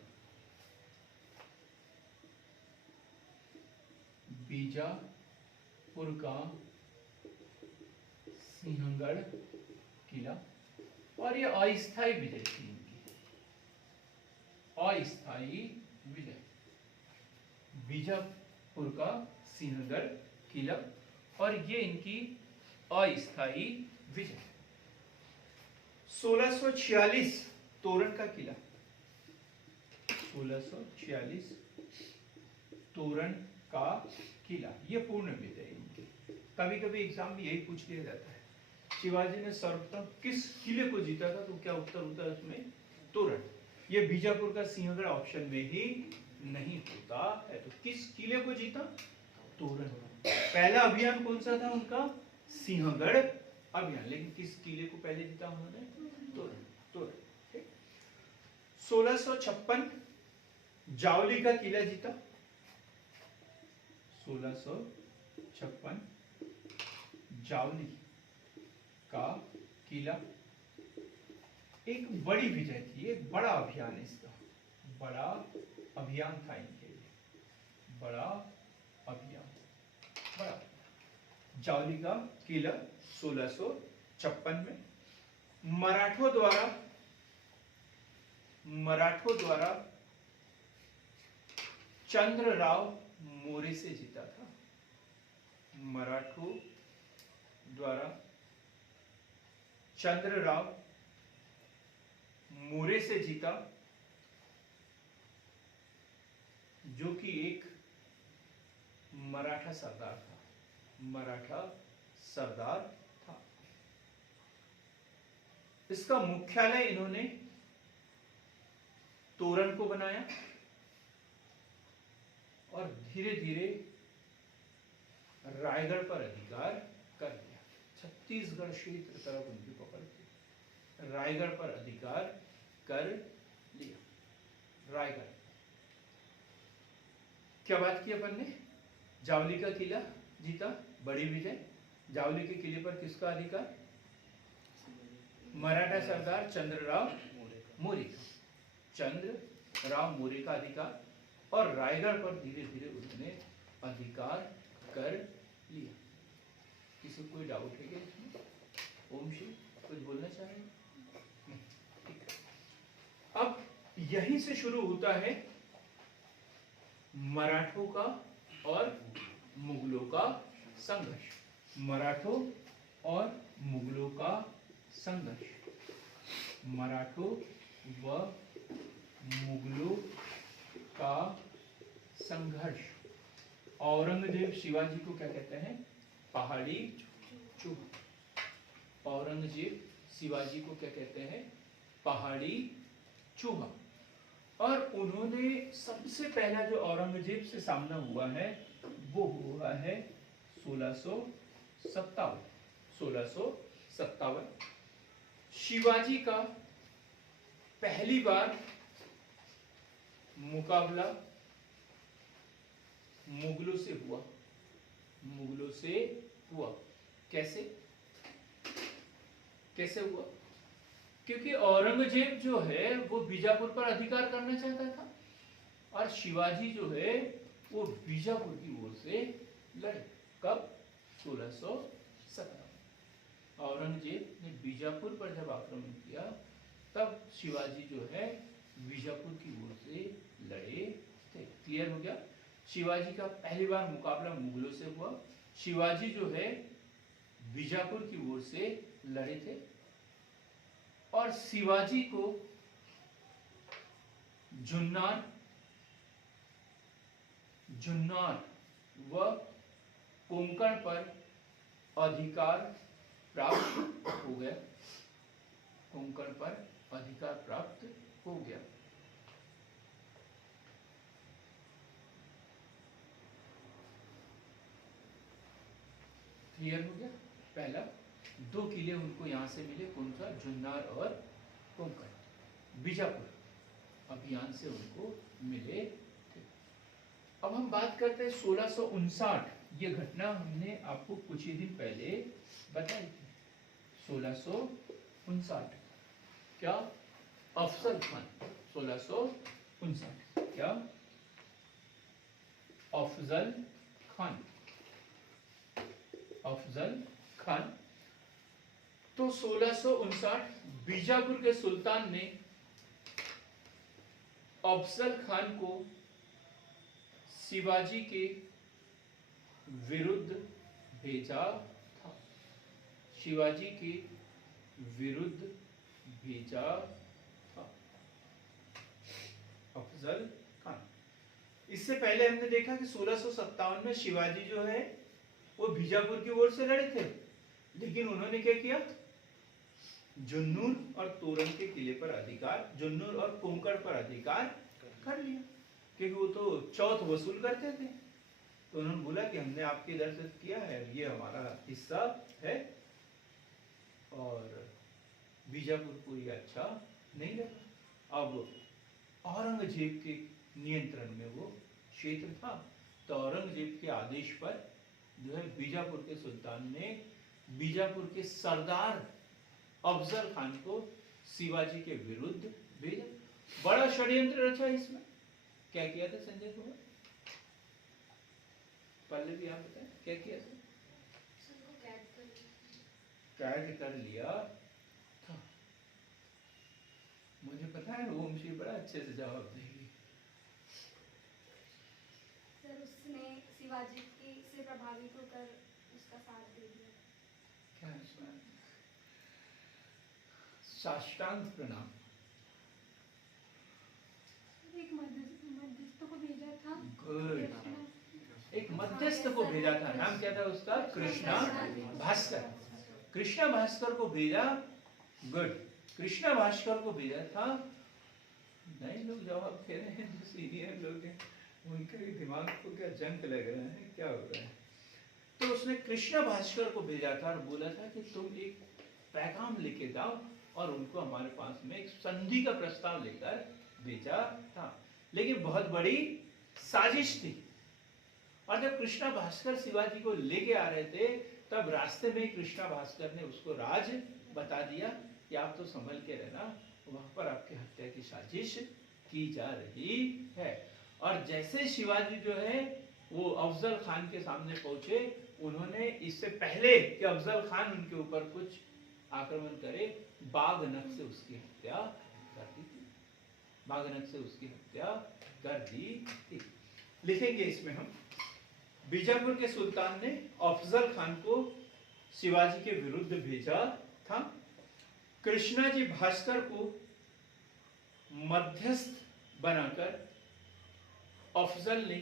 बीजापुर का सिंहगढ़ किला। और ये अस्थायी विजय थी इनकी, अस्थायी विजय, बीजापुर का सिंहगढ़ किला, और ये इनकी अस्थायी विजय। 1646 तोरण का किला, 1646 तोरण का किला, ये पूर्ण विजय इनकी। कभी कभी एग्जाम में यही पूछ लिया जाता है, शिवाजी ने सर्वप्रथम किस किले को जीता था, तो क्या उत्तर होता है उसमें? तोरण। ये बीजापुर का सिंहगढ़ ऑप्शन में ही नहीं होता है। तो किस किले को जीता? तोरण। पहला अभियान कौन सा था उनका? सिंहगढ़ अभियान। लेकिन किस किले को पहले जीता उन्होंने? तोरण। तोरण। 1656 जावली का किला जीता, 1656 जावली का किला। एक बड़ी विजय थी, एक बड़ा अभियान, इसका बड़ा अभियान था इनके लिए, बड़ा अभियान, बड़ा जावली का किला 1656 में। मराठों द्वारा चंद्रराव मोरे से जीता था, मराठों द्वारा चंद्रराव मोरे से जीता, जो कि एक मराठा सरदार था, मराठा सरदार था। इसका मुख्यालय इन्होंने तोरण को बनाया और धीरे धीरे रायगढ़ पर अधिकार कर लिया। छत्तीसगढ़ क्षेत्र तरफ उनकी पकड़ थी, रायगढ़ पर अधिकार कर लिया। रायगढ़ क्या बात की अपन ने? जावली का किला जीता, बड़ी विजय। जावली के किले पर किसका अधिकार? मराठा सरदार चंद्रराव मोरे, चंद्रराव मोरे का अधिकार, और रायगढ़ पर धीरे धीरे उन्होंने अधिकार कर लिया। किसी को कोई डाउट है क्या इसमें? ओम श्री कुछ बोलना चाहेंगे? अब यहीं से शुरू होता है मराठों का और मुगलों का संघर्ष। मराठों और मुगलों का संघर्ष, मराठों व मुगलों का संघर्ष। औरंगजेब शिवाजी को क्या कहते हैं? पहाड़ी चूहा। औरंगजेब शिवाजी को क्या कहते हैं? पहाड़ी चूहा। और उन्होंने सबसे पहला जो औरंगजेब से सामना हुआ है वो हुआ है 1657। शिवाजी का पहली बार मुकाबला मुगलों से हुआ। कैसे हुआ? क्योंकि औरंगजेब जो है वो बीजापुर पर अधिकार करना चाहता था और शिवाजी जो है वो बीजापुर की ओर से लड़े। कब? 1657। औरंगजेब ने बीजापुर पर जब आक्रमण किया तब शिवाजी जो है बीजापुर की ओर से लड़े थे। क्लियर हो गया? शिवाजी का पहली बार मुकाबला मुगलों से हुआ। शिवाजी जो है बीजापुर की ओर से लड़े थे और शिवाजी को जुन्नर व कोंकण पर अधिकार प्राप्त हो गया। क्लियर हो गया? पहला 2 किले उनको यहां से मिले, कौन सा? जुन्नर और कोंकण, बीजापुर अभियान से उनको मिले थे। अब हम बात करते हैं 1659। ये घटना हमने आपको कुछ ही दिन पहले बताई थी। 1659 क्या? अफजल खान। 1659 क्या? अफजल खान। तो 1659 बीजापुर के सुल्तान ने अफजल खान को शिवाजी के विरुद्ध भेजा था। अफजल खान। इससे पहले हमने देखा कि 1657 में शिवाजी जो है वो बीजापुर की ओर से लड़े थे, लेकिन उन्होंने क्या किया? जुन्नूर और तोरन के किले पर अधिकार, जुन्नूर और कोंकण पर अधिकार कर लिया, क्योंकि वो तो चौथ वसूल करते थे। तो उन्होंने बोला कि हमने आपके इधर से किया है, ये हमारा हिस्सा है, और बीजापुर को ये अच्छा नहीं लगा। अब औरंगजेब के नियंत्रण में वो क्षेत्र था, तो औरंगजेब के आदेश पर जो है बीजापुर के सुल्तान ने बीजापुर के सरदार अफजल खान को शिवाजी के विरुद्ध भेजा। बड़ा षड्यंत्र रचा इसमें। क्या किया था संजय कुमार? पहले भी आप बताएं क्या किया था? कैद कर लिया था। मुझे पता है ओमश्री बड़ा अच्छे से जवाब देगी। सर उसने शिवाजी से प्रभावित होकर उसका साथ दे दिया। क्या इसमें? साष्टांग प्रणाम। एक मध्यस्थ को भेजा था। गुड। एक मध्यस्थ को भेजा था, नाम क्या था उसका? कृष्णा भास्कर को भेजा। गुड। कृष्णा भास्कर को भेजा था। नए लोग जवाब दे रहे हैं, जो सीनियर लोग हैं उनके दिमाग को क्या जंक लग रहा है, क्या हो रहा है? तो उसने कृष्णा भास्कर को भेजा था और बोला था कि तुम एक पैगाम लेके जाओ, और उनको हमारे पास में एक संधि का प्रस्ताव लेकर भेजा था। लेकिन बहुत बड़ी साजिश थी, और जब कृष्णा भास्कर शिवाजी को लेके आ रहे थे तब रास्ते में कृष्णा भास्कर ने उसको राज बता दिया कि आप तो संभल के रहना, वहां पर आपकी हत्या की साजिश की जा रही है। और जैसे शिवाजी जो है वो अफजल खान के सामने पहुंचे, उन्होंने इससे पहले कि अफजल खान उनके ऊपर कुछ आक्रमण करे, बाघ नख से उसकी हत्या कर दी थी। लिखेंगे इसमें हम, बीजापुर के सुल्तान ने अफजल खान को शिवाजी के विरुद्ध भेजा था। कृष्णाजी भास्कर को मध्यस्थ बनाकर अफजल ने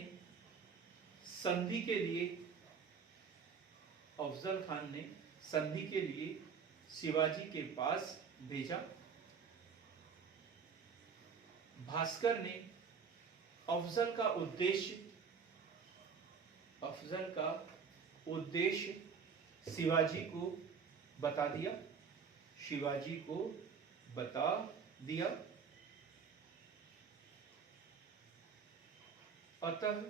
संधि के लिए, अफजल खान ने संधि के लिए शिवाजी के पास भेजा। भास्कर ने अफजल का उद्देश्य शिवाजी को बता दिया, शिवाजी को बता दिया। अतः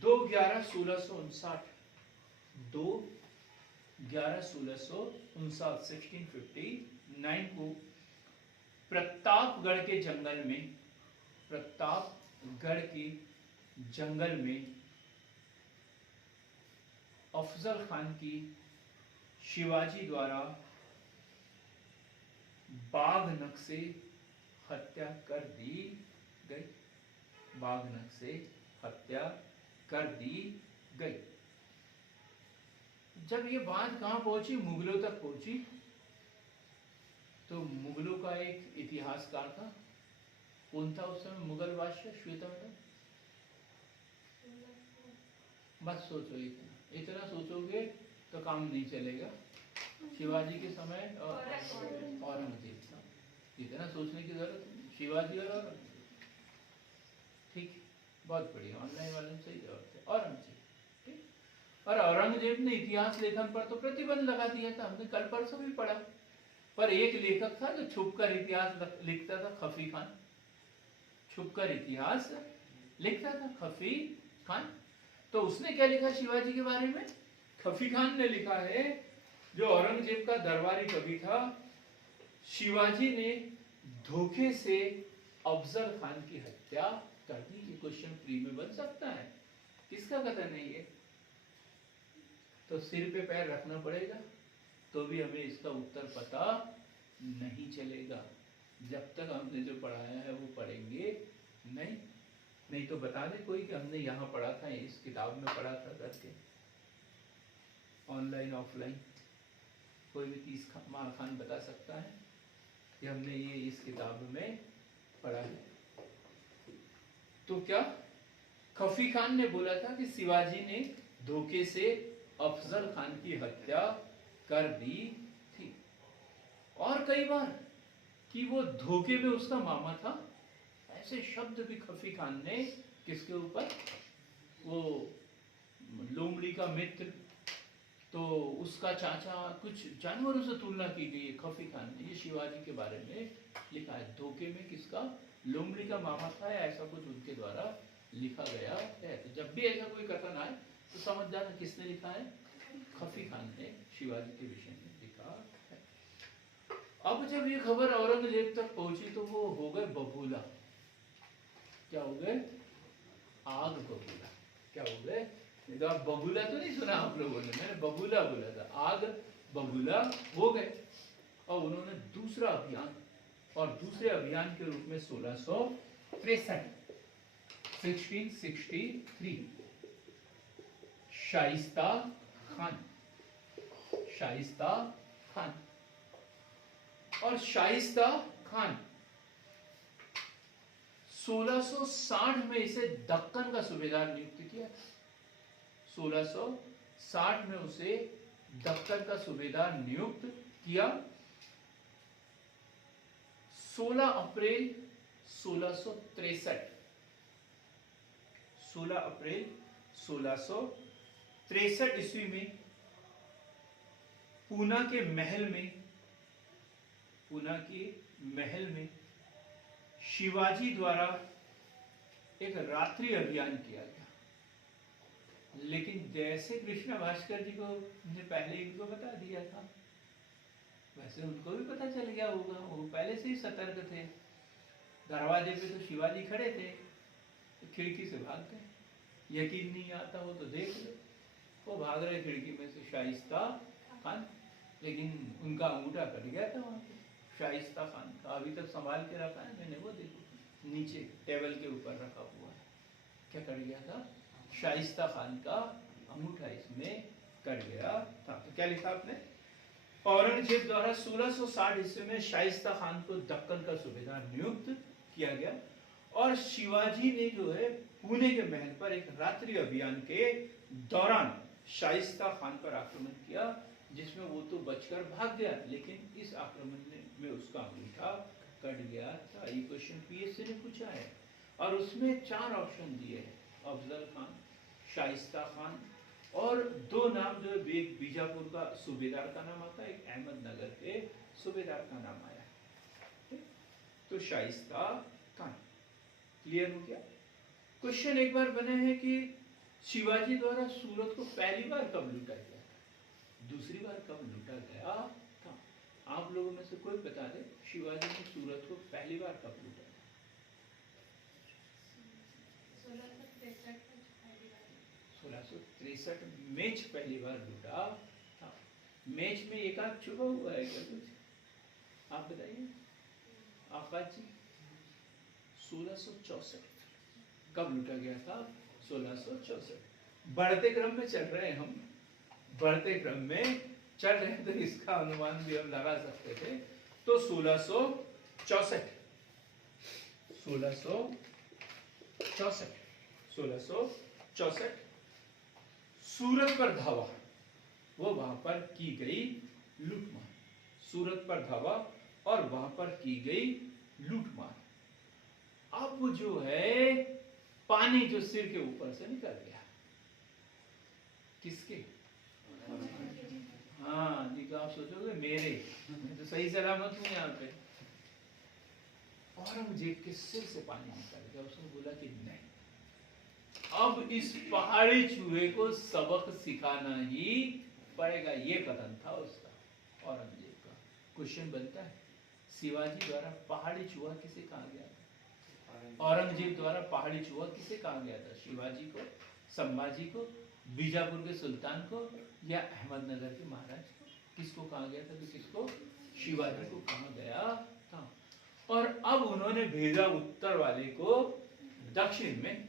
2/11/1659 को प्रतापगढ़ के जंगल में अफजल खान की शिवाजी द्वारा बाघ नख से हत्या कर दी गई, बाघ नख से हत्या कर दी गई। जब ये बात कहां पहुंची, मुगलों तक पहुंची, तो मुगलों का एक इतिहासकार था, कौन था उस समय मुगल बादशाह? श्वेता मैडम, मत सोचो, इतना सोचोगे तो काम नहीं चलेगा। शिवाजी के समय औरंगजेब था, इतना सोचने की जरूरत नहीं। शिवाजी और औरंगजेब, ठीक, बहुत बढ़िया, ऑनलाइन वाले में सही जवाब थे, औरंगजेब, ठीक। और औरंगजेब ने इतिहास लेखन पर तो प्रतिबंध लगा दिया था, हमने कल परसों भी पढ़ा। पर एक लेखक था जो छुपकर इतिहास लिखता था, खफी खान, छुपकर इतिहास लिखता था, खफी खान। तो उसने क्या लिखा शिवाजी के बारे में? खफी खान ने लिखा है, जो औरंगजेब का दरबारी कवि था, शिवाजी ने धोखे से अफजल खान की हत्या कर दी। ये क्वेश्चन प्री में बन सकता है, किसका कथन है ये? तो सिर पे पैर रखना पड़ेगा, तो भी हमें इसका उत्तर पता नहीं चलेगा जब तक हमने जो पढ़ाया है वो पढ़ेंगे नहीं तो बता दे कोई कि हमने यहाँ पढ़ा था, इस किताब में पढ़ा था करके, ऑनलाइन ऑफलाइन कोई भी 30 मार खान बता सकता है कि हमने ये इस किताब में पढ़ा है। तो क्या खफी खान ने बोला था कि शिवाजी ने धोखे से अफजल खान की हत्या कर दी थी, और कई बार कि वो धोखे में उसका मामा था, ऐसे शब्द भी खफी खान ने किसके ऊपर, वो लोमड़ी का मित्र, तो उसका चाचा, कुछ जानवरों से तुलना की गई है खफी खान ने, ये शिवाजी के बारे में लिखा है। धोखे में किसका, लोमड़ी का मामा था, ऐसा कुछ उनके द्वारा लिखा गया है। तो जब भी ऐसा कोई कथन आए तो समझ जाना किसने लिखा है, खफी खान ने शिवाजी के विषय में लिखा है। अब जब ये खबर औरंगजेब तक पहुंची तो वो हो गए बबूला। क्या हो गए? आग बबूला। क्या हो गए? आप बबूला तो नहीं सुना आप लोगों ने, मैंने बबूला बोला था, आग बबूला हो गए। और उन्होंने दूसरा अभियान, और दूसरे अभियान के रूप में 1663 शाइस्ता खान और शाइस्ता खान 1660 में इसे दक्कन का सूबेदार नियुक्त किया। 1660 में उसे दक्कन का सूबेदार नियुक्त किया। 16 अप्रैल 1663 ईस्वी में पूना के महल में शिवाजी द्वारा एक रात्रि अभियान किया गया। लेकिन जैसे कृष्ण भास्कर जी को ने पहले इनको बता दिया था, वैसे उनको भी पता चल गया होगा, वो पहले से ही सतर्क थे। दरवाजे पे तो शिवाजी खड़े थे, तो खिड़की से भाग गए। यकीन नहीं आता हो तो देख लो, वो भाग रहे खिड़की में से शाइस्ता खान, लेकिन उनका अंगूठा कट गया था वहाँ पे, शाइस्ता खान का। अभी तक संभाल के रखा है मैंने, वो देखो नीचे टेबल के ऊपर रखा हुआ है। क्या कट गया था? शाइस्ता खान का अंगूठा इसमें कर गया था। तो क्या लिखा आपने? औरंगजेब द्वारा 1660 ईस्वी में शाइस्ता खान को दक्कन का सूबेदार नियुक्त किया गया और शिवाजी ने जो है पुणे के महल पर एक रात्रि अभियान के दौरान शाइस्ता खान पर आक्रमण किया, जिसमें वो तो बचकर भाग गया, लेकिन इस आक्रमण में उसका अंगूठा कट गया था। ये क्वेश्चन पीएससी ने पूछा है और उसमें 4 ऑप्शन दिए हैं, अफजल खान, शाइस्ता खान और 2 नाम जो है, एक बीजापुर का सूबेदार का नाम आता है, एक अहमदनगर के सूबेदार का नाम आया। ठीक? तो शाइस्ता खान क्लियर हो गया। क्वेश्चन एक बार बने हैं कि शिवाजी द्वारा सूरत को पहली बार कब लूटा गया था, दूसरी बार कब लूटा गया था? आप लोगों में से कोई बता दे, शिवाजी ने सूरत को पहली बार कब लूटा था? 1663 मैच पहली बार लूटा था। मैच में एक आध छुपा हुआ है क्या कुछ? आप बताइए आकाश जी। 1664 कब लूटा गया था? 1664। बढ़ते क्रम में चल रहे हैं हम, बढ़ते क्रम में चल रहे हैं, तो इसका अनुमान भी हम लगा सकते थे। तो 1664 सूरत पर धावा, वो वहां पर की गई लूटमार। सूरत पर धावा और वहां पर की गई लूटमार। अब जो है पानी जो सिर के ऊपर से निकल गया, किसके? हाँ जी, आप सोचोगे मेरे, मैं तो सही सलामत हूँ यहाँ पे। औरंगजेब के सिर से पानी निकल गया। उसने बोला कि नहीं, अब इस पहाड़ी चूहे को सबक सिखाना ही पड़ेगा। ये कथन था उसका, औरंगजेब का। क्वेश्चन बनता है, शिवाजी द्वारा पहाड़ी चूहा किसे कहा गया था? औरंगजेब द्वारा पहाड़ी चूहा किसे कहा गया था? शिवाजी को, संभाजी को, बीजापुर के सुल्तान को या अहमदनगर के महाराज को? किसको कहा गया था? तो किसको? शिवाजी को कहा गया था। और अब उन्होंने भेजा उत्तर वाले को दक्षिण में।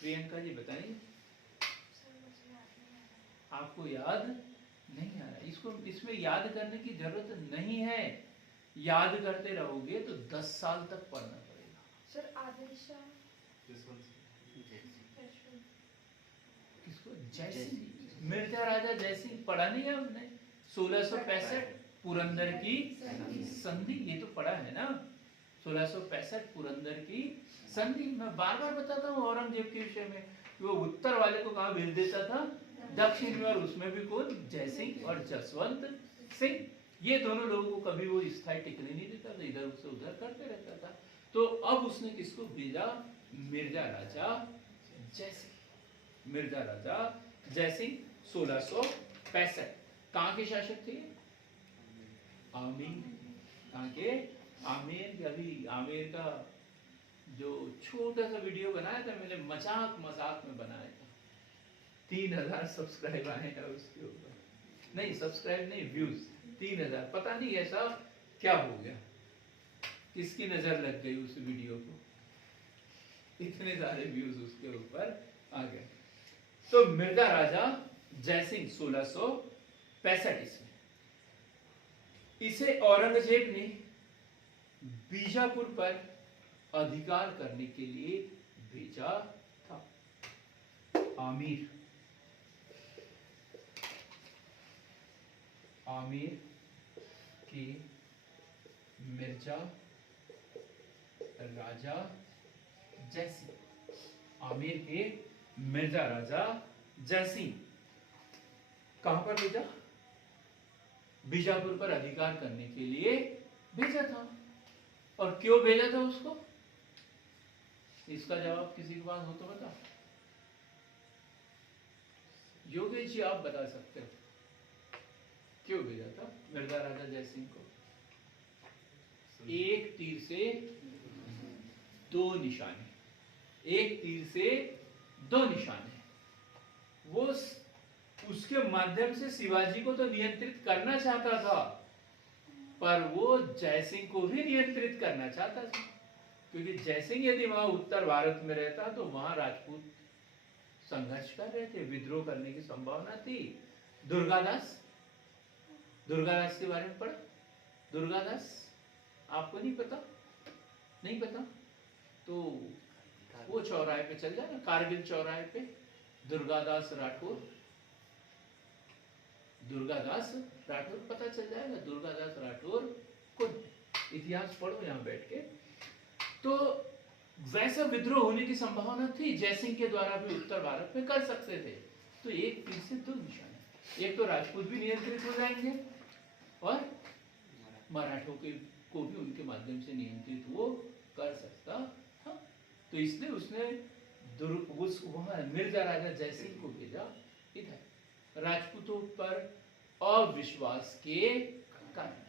प्रियंका जी बताइए, आपको याद नहीं आ रहा? इसको इसमें याद करने की जरूरत नहीं है, याद करते रहोगे तो 10 साल तक पढ़ना पड़ेगा। सर आदिल शाह, किसको? जयसिंह। मिर्जा राजा जयसिंह पढ़ा नहीं है हमने? 1665 पुरंदर की संधि, ये तो पढ़ा है ना? 1665 पुरंदर की संधि। मैं बार बार बताता हूँ औरंगजेब के विषय में, वो उत्तर वाले को कहाँ भेज देता था? दक्षिण में। और उसमें भी कौन? जयसिंह और जसवंत सिंह। ये दोनों लोगों को कभी वो स्थायी टिकने नहीं देता था, इधर से उधर करते रहता था। तो अब उसने किसको भेजा? मिर्जा राजा जयसिंह। मिर्जा राजा जयसिंह 1665। कहाँ के शासक थे? आमेर। कहाँ के? आमेर के। अभी आमेर का जो छोटा सा वीडियो बनाया था मैंने, मजाक में बनाया था। 3000 सब्सक्राइब आए हैं उसके ऊपर। नहीं सब्सक्राइब नहीं, व्यूज 3000। पता नहीं ऐसा क्या हो गया, किसकी नजर लग गई उस वीडियो को, इतने सारे व्यूज उसके ऊपर आ गए। तो मिर्जा राजा जयसिंह 1665 ईस्वी, इसे औरंगजेब ने बीजापुर पर अधिकार करने के लिए भेजा था। आमेर के मिर्जा राजा जयसिंह। आमेर के मिर्जा राजा जयसिंह कहां पर भेजा? बीजापुर पर अधिकार करने के लिए भेजा था। और क्यों भेजा था उसको? इसका जवाब किसी के पास हो तो बता। योगेश जी आप बता सकते हो क्यों भेजा था मिर्जा राजा जयसिंह को? एक तीर से 2 निशाने, एक तीर से 2 निशाने। वो उसके माध्यम से शिवाजी को तो नियंत्रित करना चाहता था, पर वो जयसिंह को भी नियंत्रित करना चाहता था। क्योंकि जयसिंह यदि वहां उत्तर भारत में रहता तो वहां राजपूत संघर्ष कर रहे थे, विद्रोह करने की संभावना थी। दुर्गादास, दुर्गादास के बारे में पढ़ा? दुर्गादास आपको नहीं पता? नहीं पता तो वो चौराहे पे चल जाए ना, कारगिल चौराहे पे दुर्गादास राठौर, दुर्गादास राठौर पता चल जाएगा। दुर्गादास राठौर कौन? इतिहास पढ़ो यहाँ बैठ के। तो वैसा विद्रोह होने की संभावना थी, जयसिंह के द्वारा भी उत्तर भारत में कर सकते थे। तो एक तीर से दो निशाने, एक तो राजपूत भी नियंत्रित हो जाएंगे और मराठों के को भी उनके माध्यम से नियंत्रित वो कर सकता था। तो इसलिए उसने वहां मिर्जा राजा जयसिंह को भेजा इधर, राजपूतों पर अविश्वास के कारण।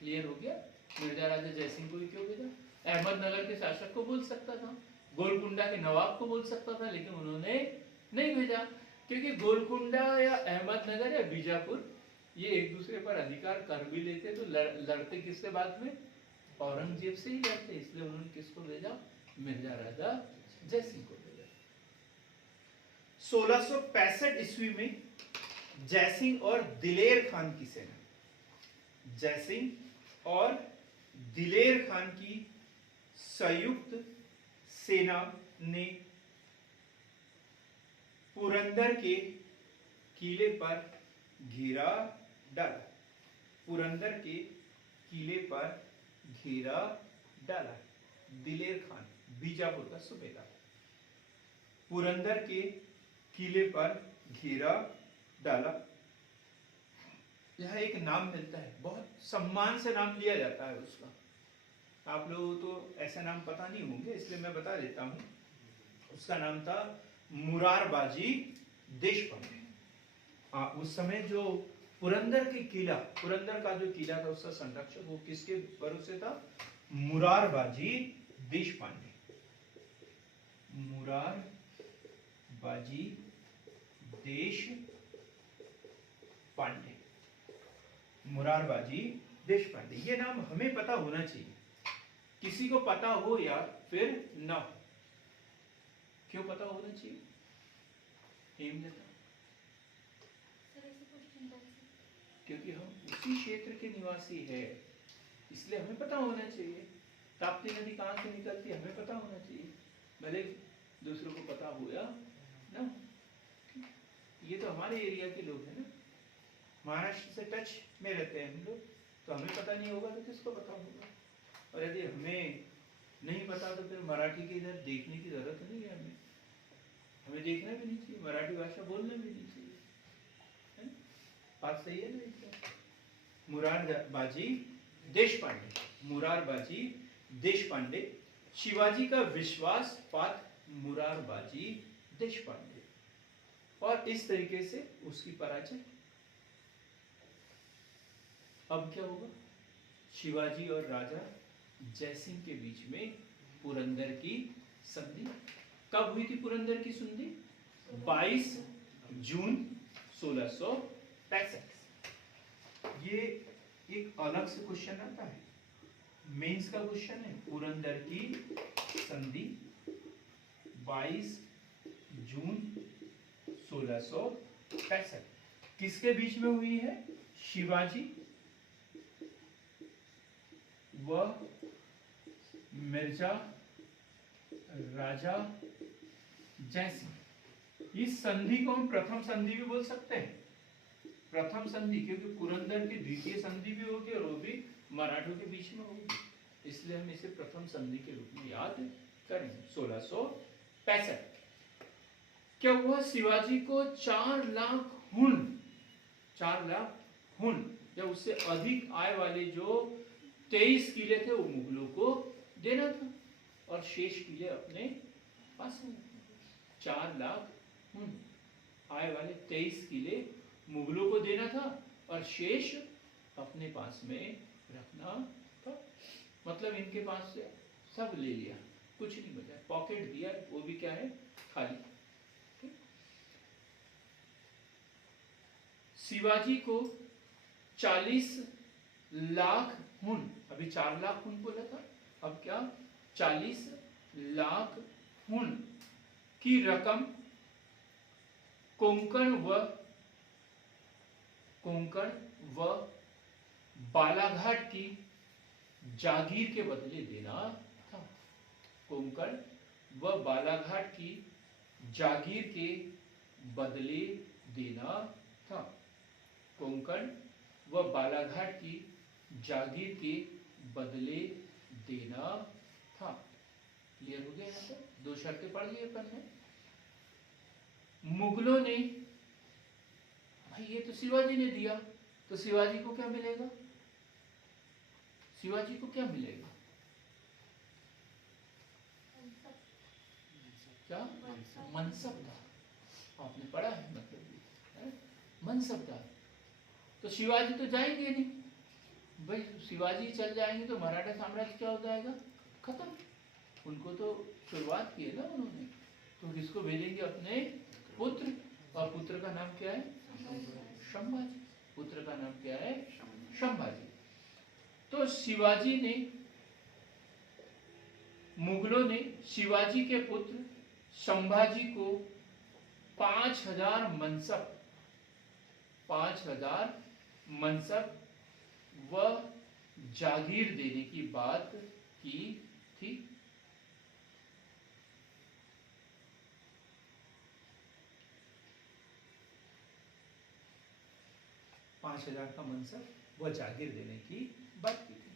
क्लियर हो गया? मिर्जा राजा जयसिंह को भी क्यों भेजा? अहमदनगर के शासक को बोल सकता था, गोलकुंडा के नवाब को बोल सकता था, लेकिन उन्होंने नहीं भेजा, क्योंकि गोलकुंडा या अहमदनगर या बीजापुर ये एक दूसरे पर अधिकार कर भी लेते तो लड़ते किससे बाद में? औरंगजेब से ही लड़ते। इसलिए उन्होंने किसको भेजा? मिर्जा राजा जयसिंह को भेजा। 1665 ईस्वी में जयसिंह और दिलेर खान की सेना, जयसिंह और दिलेर खान की संयुक्त सेना ने पुरंदर के किले पर घेरा डाला, पुरंदर के किले पर घेरा डाला। दिलेर खान बीजापुर का सूबेदार पुरंदर के किले पर घेरा डाला। यह एक नाम मिलता है, बहुत सम्मान से नाम लिया जाता है उसका। आप लोगों तो ऐसे नाम पता नहीं होंगे, इसलिए मैं बता देता हूं। उसका नाम था मुरारबाजी देशपांडे। उस समय जो पुरंदर के किला, पुरंदर का जो किला था उसका संरक्षक वो किसके भरोसे था? मुरारबाजी देशपांडे। मुरारबाजी देशपांडे, मुरारबाजी देशपांडे। ये नाम हमें पता होना चाहिए, किसी को पता हो या फिर ना हो। क्यों पता होना चाहिए? हेमलता, क्योंकि हम उसी क्षेत्र के निवासी है, इसलिए हमें पता होना चाहिए। ताप्ती नदी कहाँ से निकलती है हमें पता होना चाहिए, भले दूसरों को पता हो या ना। ये तो हमारे एरिया के लोग हैं ना, महाराष्ट्र से टच में रहते हैं हम लोग, तो हमें पता नहीं होगा तो किसको पता होगा? और यदि हमें नहीं पता तो फिर मराठी के इधर देखने की जरूरत नहीं है। हमें देखना भी नहीं चाहिए, मराठी भाषा बोलना भी नहीं चाहिए, है? बात सही है ना? मुरारबाजी देशपांडे, मुरारबाजी देशपांडे, शिवाजी का विश्वास पात्र मुरारबाजी देशपांडे, और इस तरीके से उसकी पराजय। अब क्या होगा? शिवाजी और राजा जयसिंह के बीच में पुरंदर की संधि। कब हुई थी पुरंदर की संधि? 22 जून 1665। ये एक अलग से क्वेश्चन आता है, मेंस का क्वेश्चन है। पुरंदर की संधि 22 जून 1665 किसके बीच में हुई है? शिवाजी व मिर्जा राजा जयसिंह। इस संधि को हम प्रथम संधि भी बोल सकते हैं, प्रथम संधि, क्योंकि पुरंदर की द्वितीय संधि भी होगी और वो भी मराठों के बीच में होगी, इसलिए हम इसे प्रथम संधि के रूप में याद करेंगे। 1665 क्या हुआ? शिवाजी को 4 लाख हुन, 4 लाख हुन या उससे अधिक आय वाले जो 23 किले थे वो मुगलों को देना था और शेष किले अपने पास में। 4 लाख हुन आय वाले 23 किले मुगलों को देना था और शेष अपने पास में रखना था। मतलब इनके पास से सब ले लिया, कुछ नहीं बचा, पॉकेट दिया, वो भी क्या है? खाली। शिवाजी को 40 लाख हुन, अभी 4 लाख हुन बोला था, अब क्या? 40 लाख हुन की रकम कोंकण व कोंकण व बालाघाट की जागीर के बदले देना था। कोंकण व बालाघाट की जागीर के बदले देना था। कोंकण व बालाघाट की जागीर के बदले देना था। क्लियर हो गया? यहाँ पे दो शर्तें पढ़ लिए अपन ने। मुगलों ने, भाई ये तो शिवाजी ने दिया, तो शिवाजी को क्या मिलेगा? शिवाजी को क्या मिलेगा? क्या? मनसबदार। आपने पढ़ा है मतलब मनसबदार। तो शिवाजी तो जाएंगे नहीं भाई, शिवाजी चल जाएंगे तो मराठा साम्राज्य क्या हो जाएगा? खत्म। उनको तो शुरुआत की है ना उन्होंने, तो किसको भेजेंगे? अपने पुत्र। और पुत्र का नाम क्या है? संभाजी। पुत्र का नाम क्या है? संभाजी। तो शिवाजी ने, मुगलों ने शिवाजी के पुत्र संभाजी को 5000 मनसब, 5000 मनसब व जागीर देने की बात की थी। 5000 का मनसब व जागीर देने की बात की थी।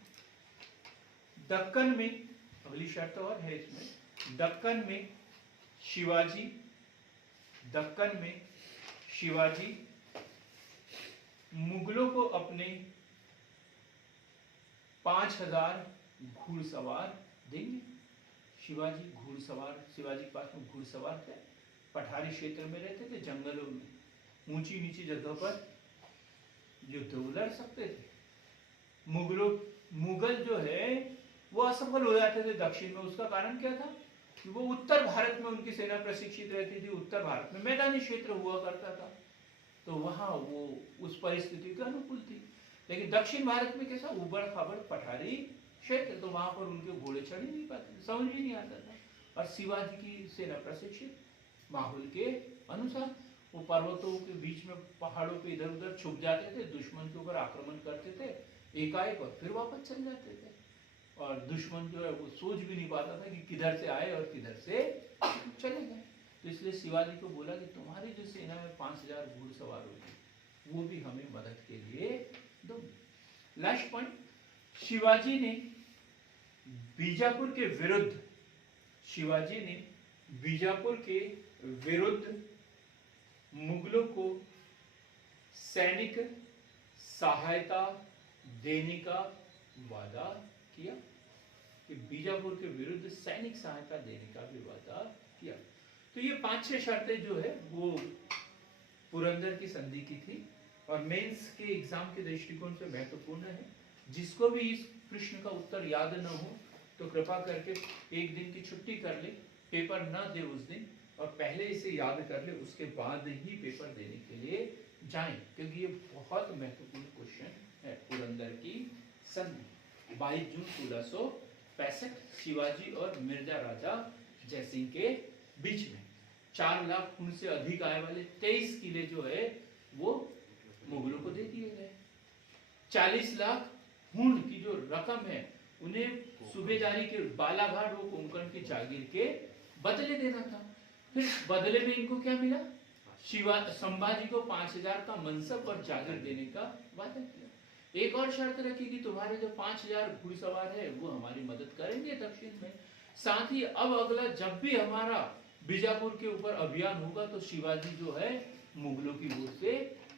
दक्कन में, अगली शर्त और है इसमें, दक्कन में शिवाजी, दक्कन में शिवाजी मुगलों को अपने 5000 घुड़सवार देंगे। शिवाजी घुड़सवार, शिवाजी के पास में घुड़सवार थे, पठारी क्षेत्र में रहते थे, जंगलों में, ऊंची नीची जगह पर युद्ध लड़ सकते थे। मुगल जो है वो असफल हो जाते थे दक्षिण में। उसका कारण क्या था? कि वो उत्तर भारत में उनकी सेना प्रशिक्षित रहती थी, उत्तर भारत में मैदानी क्षेत्र हुआ करता था, तो वहां वो उस परिस्थिति के अनुकूल थी। लेकिन दक्षिण भारत में कैसा उबड़ खाबड़ पठारी क्षेत्र, तो वहां पर उनके घोड़े चढ़ ही नहीं पाते, समझ ही नहीं आता था। और शिवाजी की सेना प्रशिक्षित माहौल के अनुसार वो पर्वतों के बीच में, पहाड़ों पे इधर उधर छुप जाते थे, दुश्मन के ऊपर आक्रमण करते थे एकाएक और फिर वापस चल जाते थे। और दुश्मन जो है वो सोच भी नहीं पाता था कि किधर से आए और किधर से चले गए। तो इसलिए शिवाजी को बोला कि तुम्हारी जो सेना में 5000 घुड़सवार होगी वो भी हमें मदद के लिए दो। लास्ट पॉइंट, शिवाजी ने बीजापुर के विरुद्ध, शिवाजी ने बीजापुर के विरुद्ध मुगलों को सैनिक सहायता देने का वादा किया, कि बीजापुर के विरुद्ध सैनिक सहायता देने का भी वादा किया। तो ये 5-6 शर्तें जो है वो पुरंदर की संधि की थी और मेंस के एग्जाम के दृष्टिकोण से महत्वपूर्ण है। जिसको भी इस प्रश्न का उत्तर याद न हो तो कृपा करके एक दिन की छुट्टी कर ले, पेपर न दे उस दिन, और पहले इसे याद कर ले, उसके बाद ही पेपर देने के लिए जाएं, क्योंकि ये बहुत महत्वपूर्ण क्वेश्चन है। पुरंदर की संधि 22 जून 1665 शिवाजी और मिर्जा राजा जयसिंह के बीच में 4 लाख खून से अधिक आय वाले 23 किले जो है वो मुगलों को दे दिए गए। 40 लाख खून की जो रकम है उन्हें सूबेदारी के बालाघाट व कोंकण की जागीर के बदले देना था। फिर बदले में इनको क्या मिला? संभाजी को 5000 का मनसब और जागीर देने का वादा किया। एक और शर्त रखी कि तुम्हारे जो 5000 घुड़सवार है वो हमारी मदद करेंगे दक्षिण में। साथ ही अब अगला जब भी हमारा बीजापुर के ऊपर अभियान होगा तो शिवाजी जो है मुगलों की ओर से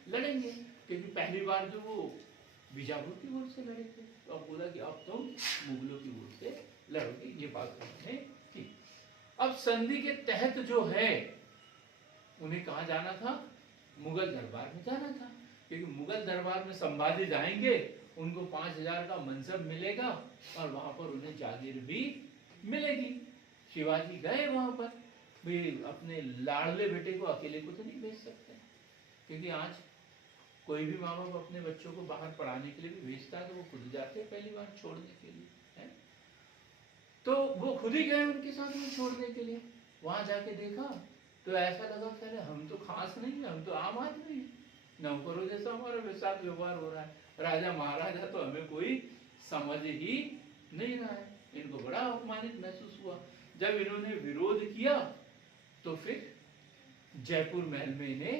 लड़ेंगे, क्योंकि पहली बार जो वो बीजापुर की ओर से लड़े थे, तो अब बोला कि अब तुम मुगलों की ओर से लड़ोगे। ये बात उन्होंने की। अब संधि के तहत जो है उन्हें कहाँ जाना था? मुगल दरबार में जाना था, क्योंकि मुगल दरबार में संभाजी जाएंगे, उनको 5000 का मनसब मिलेगा और वहां पर उन्हें जागीर भी मिलेगी। शिवाजी गए वहां पर, भी अपने लाडले बेटे को अकेले को तो नहीं भेज सकते, क्योंकि आज कोई भी माँ बाप अपने बच्चों को बाहर पढ़ाने के लिए भी भेजता है तो वो खुद जाते हैं पहली बार छोड़ने के लिए, है? तो वो खुद ही गए उनके साथ में छोड़ने के लिए। वहां जाके देखा तो ऐसा लगा पहले हम तो खास नहीं है, हम तो आम आदमी हैं, नौकरों जैसा हमारा साथ व्यवहार हो रहा है, राजा महाराजा तो हमें कोई समझ ही नहीं रहा है। इनको बड़ा अपमानित महसूस हुआ। जब इन्होंने विरोध किया तो फिर जयपुर महल में इन्हें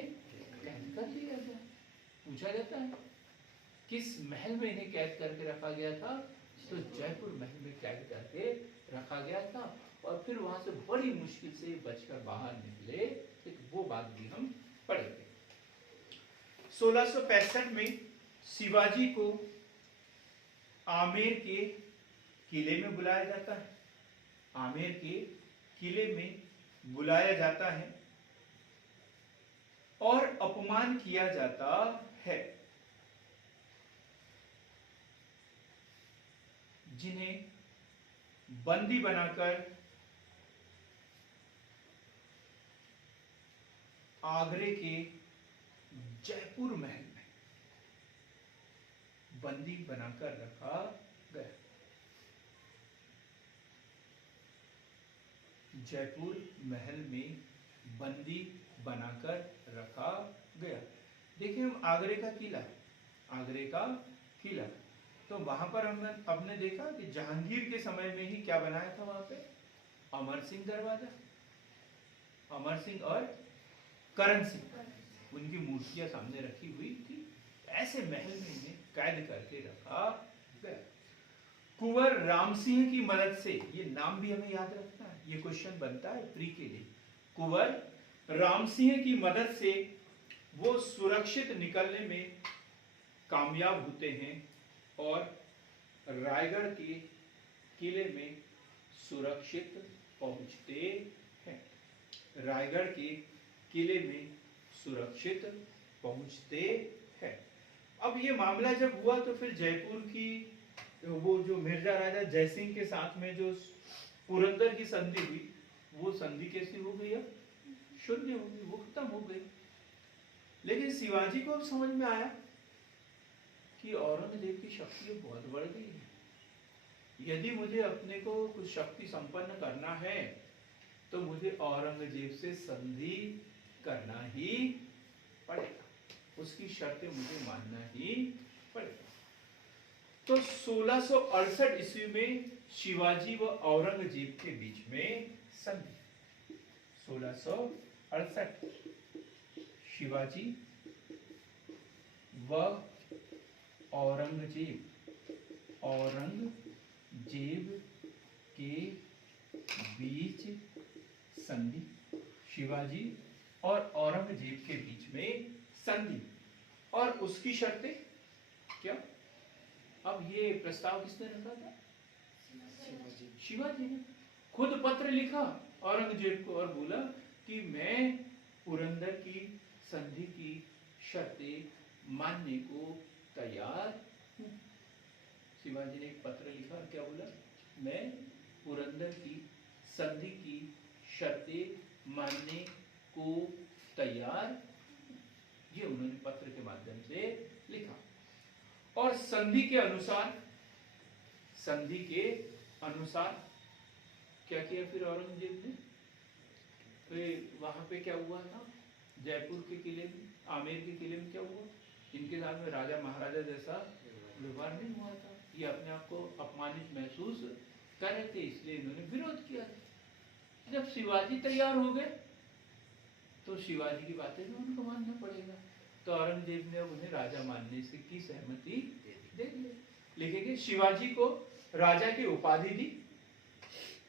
कैद कर लिया गया। पूछा जाता है किस महल में इन्हें कैद करके रखा गया था, तो जयपुर महल में कैद करके रखा गया था। और फिर वहां से बड़ी मुश्किल से बचकर बाहर निकले, वो बात भी हम पढ़ेंगे। 1665 में शिवाजी को आमेर के किले में बुलाया जाता है। आमेर के किले में बुलाया जाता है और अपमान किया जाता है। जिन्हें बंदी बनाकर आगरे के जयपुर महल में बंदी बनाकर रखा गया। जयपुर महल में बंदी बनाकर रखा गया। देखिए हम आगरे का किला, आगरे का किला, तो वहां पर हमने देखा कि जहांगीर के समय में ही क्या बनाया था वहां पे, अमर सिंह दरवाजा, अमर सिंह और करण सिंह, उनकी मूर्तियां सामने रखी हुई थी। ऐसे महल में इन्हें कैद करके रखा गया। कुंवर राम सिंह की मदद से, ये नाम भी हमें याद रखना है, ये क्वेश्चन बनता है प्री के लिए। कुंवर राम सिंह की मदद से वो सुरक्षित निकलने में कामयाब होते हैं और रायगढ़ के किले में सुरक्षित पहुंचते हैं। रायगढ़ के किले में सुरक्षित पहुंचते हैं। अब ये मामला जब हुआ तो फिर जयपुर की वो जो मिर्जा राजा जयसिंह के साथ में जो पुरंदर की संधि हुई, वो संधि कैसी हो गई, अब शून्य हो गई, वो खत्म हो गई। लेकिन शिवाजी को अब समझ में आया कि औरंगजेब की शक्ति बहुत बढ़ गई है। यदि मुझे अपने को कुछ शक्ति संपन्न करना है तो मुझे औरंगजेब से संधि करना ही पड़ेगा, उसकी शर्तें मुझे मानना ही पड़ेगा। तो 1668 ईस्वी में शिवाजी व औरंगजेब के बीच में संधि। 1668 शिवाजी व औरंगजेब के बीच संधि। शिवाजी और औरंगजेब के बीच में संधि और उसकी शर्तें क्या। अब ये प्रस्ताव किसने रखा था, शिवाजी ने खुद पत्र लिखा औरंगजेब को और बोला कि मैं पुरंदर की संधि की शर्तें मानने को तैयार हूं। शिवाजी ने एक पत्र लिखा और क्या बोला, मैं पुरंदर की संधि की शर्तें मानने को तैयार, ये उन्होंने पत्र के माध्यम से लिखा। और संधि के अनुसार क्या किया फिर औरंगजेब ने, फिर वहां पे क्या हुआ था, जयपुर के किले में, आमेर के किले में क्या हुआ, इनके साथ में राजा महाराजा जैसा व्यवहार नहीं हुआ था। ये अपने आप को अपमानित महसूस कर रहे थे, इसलिए इन्होंने विरोध किया। जब शिवाजी तैयार हो गए तो शिवाजी की बातें भी उनको मानना पड़ेगा। तो औरंगजेब ने उन्हें राजा मानने से की सहमति दे दी। लिखेंगे शिवाजी को राजा की उपाधि दी,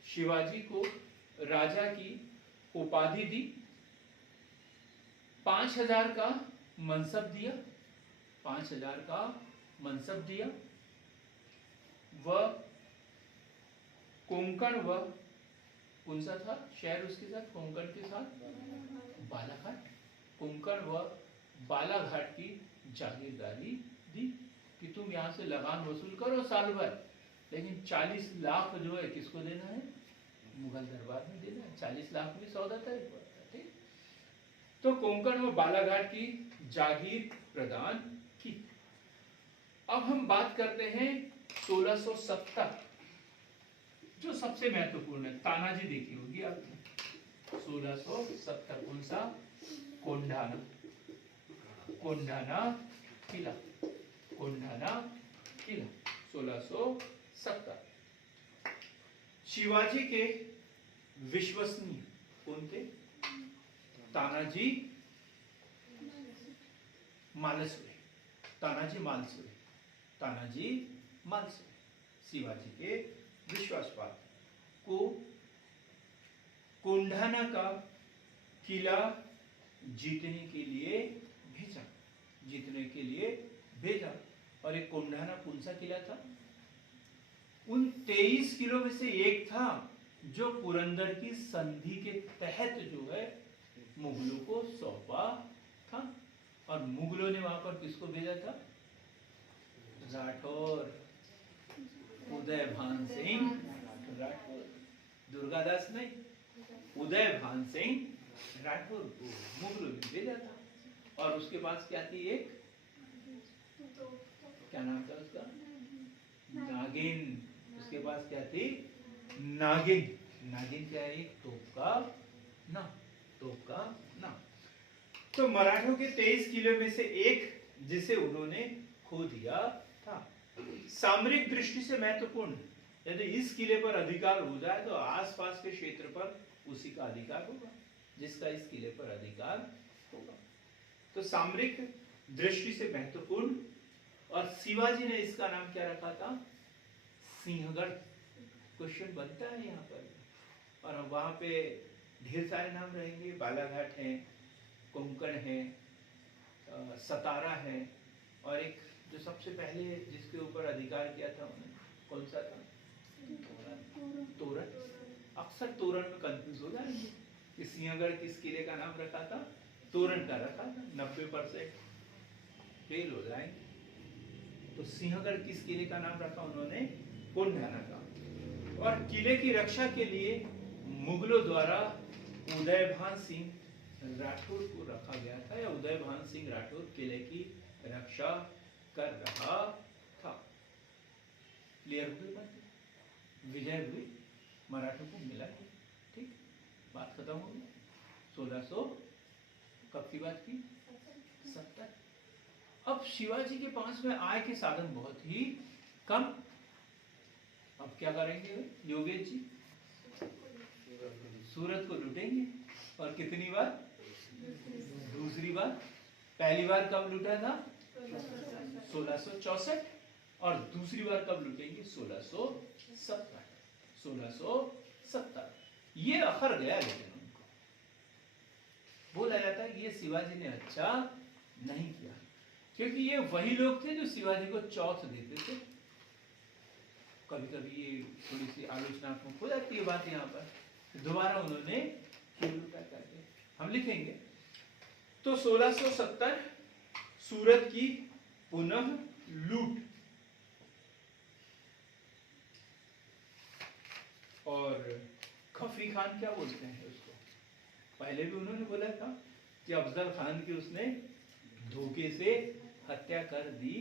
शिवाजी को राजा की उपाधि दी, 5000 का मनसब दिया, 5000 का मनसब दिया, व कोंकण व कौन सा था शहर उसके साथ, कोंकण के साथ बालाघाट, कोंकण व बालाघाट की जागीरदारी दी कि तुम यहाँ से लगान वसूल करो साल भर, लेकिन 40 लाख जो है किसको देना है, मुगल दरबार में देना है। 40 लाख भी सौदा तय हुआ था, ठीक। तो कोंकण व बालाघाट की जागीर प्रदान की। अब हम बात करते हैं 1670, जो सबसे महत्वपूर्ण है। तानाजी देखी होगी आपने, 1670 कौन सा, कोंढाना, कोंढाणा किला, कोंढाणा किला 1670। शिवाजी के विश्वसनीय कौन थे? तानाजी मालसुरे, तानाजी मालसुरे, तानाजी मालसुरे शिवाजी के विश्वासपात को कोंढाणा का किला जीतने के लिए भेजा, जीतने के लिए भेजा। और एक कोंढाणा कौन सा किला था? उन 23 किलो में से एक था जो पुरंदर की संधि के तहत जो है मुगलों को सौंपा था। और मुगलों ने वहां पर किसको भेजा था? राठौर, उदय भान सिंह राठौर, दुर्गादास नहीं, उदय भान सिंह राठौर को मुगलों ने भेजा था। और उसके पास क्या थी? एक क्या नाम था उसका? नागिन। उसके पास क्या थी? नागिन। नागिन क्या है? एक तोप का नाम, तोप का नाम। तो मराठों के 23 किलो में से एक जिसे उन्होंने खो दिया था। सामरिक दृष्टि से महत्वपूर्ण, यदि इस किले पर अधिकार हो जाए तो आसपास के क्षेत्र पर उसी का अधिकार होगा जिसका इस किले पर अधिकार होगा। तो सामरिक दृष्टि से महत्वपूर्ण। और शिवाजी ने इसका नाम क्या रखा था? सिंहगढ़। क्वेश्चन बनता है यहाँ पर। और वहां पे ढेर सारे नाम रहेंगे, बालाघाट है, कोंकण है, सतारा है, और एक जो सबसे पहले जिसके ऊपर अधिकार किया था उन्होंने, कौन सा था? तोरण। अक्सर तोरण में कंफ्यूज हो जाएंगे कि सिंहगढ़ किस किले का नाम रखा था? तोरण का रखा था। 90% फेल हो जाएंगे। तो सिंहगढ़ किस किले का नाम रखा उन्होंने? कोंढाणा का। और किले की रक्षा के लिए मुगलों द्वारा उदयभान सिंह राठौर को रखा गया था, या उदयभान सिंह राठौर किले की रक्षा कर रहा था। क्लियर हुई बात? विजय हुई, मराठों को मिला। ठीक, बात खत्म हो गई। 1600 कब की बात की? 70। अब शिवाजी के पास में आय के साधन बहुत ही कम। अब क्या करेंगे योगेश जी? सूरत को लूटेंगे। और कितनी बार? दूसरी बार। पहली बार कब लूटा था? 1664। और दूसरी बार कब लूटेंगे? 1670। 1670 ये अखर गया। लेकिन उनको बोला जाता है कि ये शिवाजी ने अच्छा नहीं किया, क्योंकि ये वही लोग थे जो शिवाजी को चौथ देते थे। कभी कभी ये थोड़ी सी आलोचनात्मक हो जाती है बात यहाँ पर। दोबारा उन्होंने क्यों लूटा करके हम लिखेंगे। तो 1670 सूरत की पुनः लूट। और खफी खान क्या बोलते हैं उसको? पहले भी उन्होंने बोला था कि अफजल खान की उसने धोखे से हत्या कर दी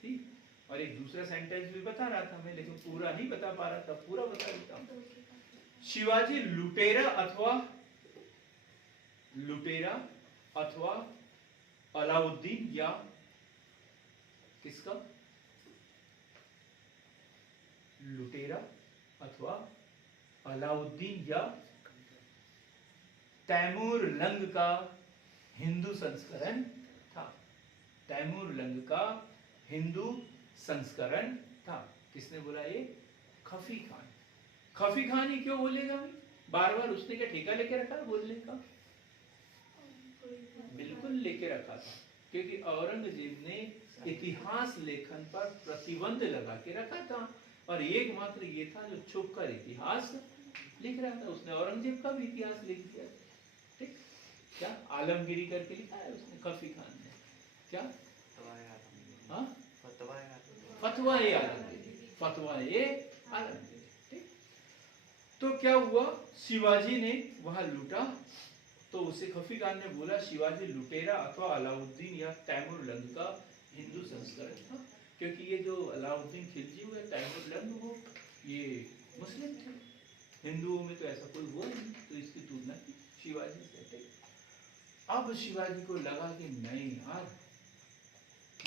थी। और एक दूसरा सेंटेंस भी बता रहा था मैं, लेकिन पूरा नहीं बता पा रहा था, पूरा बता देता हूं। शिवाजी लुटेरा अथवा अलाउद्दीन या किसका? लुटेरा अथवा अलाउद्दीन या तैमूर लंग का हिंदू संस्करण था। तैमूर लंग का हिंदू संस्करण था। किसने बोला ये? खफी खान। खफी खान ही क्यों बोलेगा भाई? बार बार उसने क्या ठेका लेके रखा बोलने का? बिल्कुल लेके रखा था, क्योंकि औरंगजेब ने इतिहास लेखन पर प्रतिबंध लगा के रखा था। और एकमात्र ये था जो छुप कर इतिहास लिख रहा था। उसने औरंगजेब का भी इतिहास लिख दिया। ठीक, क्या आलमगिरी करके लिखा है उसने, खफी खान ने। क्या? हाँ, फतवा-ए आलमगिरी, फतवा-ए आलमगिरी। ठीक, तो क्या हुआ? शिवाजी ने वहां लूटा, तो उसे खफी खान ने बोला शिवाजी लुटेरा अथवा अलाउद्दीन या तैमूर लंग का हिंदू संस्करण था, क्योंकि ये जो अलाउद्दीन खिलजी हुए, तैमूर लंग हो, ये मुस्लिम थे। हिंदुओं में तो ऐसा कोई हुआ नहीं, तो इसकी तुलना की शिवाजी से। अब शिवाजी को लगा कि नहीं यार,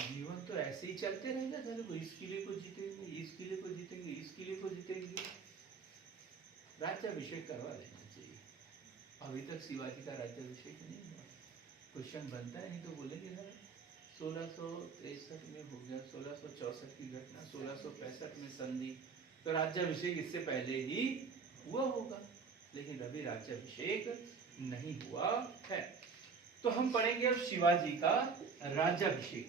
जीवन तो ऐसे ही चलते रहेगा, चलो इस किले को जीतेंगे, इस किले को जीतेंगे, इस किले को जीतेंगे। राज्याभिषेक करवा लेना चाहिए। अभी तक शिवाजी का राज्याभिषेक नहीं हुआ। क्वेश्चन बनता है, नहीं तो बोलेंगे सर 1663 में हो गया, 1664 की घटना, 1665 में संधि, तो राज्याभिषेक इससे पहले ही हुआ होगा, लेकिन अभी राज्याभिषेक नहीं हुआ है। तो हम पढ़ेंगे अब शिवाजी का राज्याभिषेक।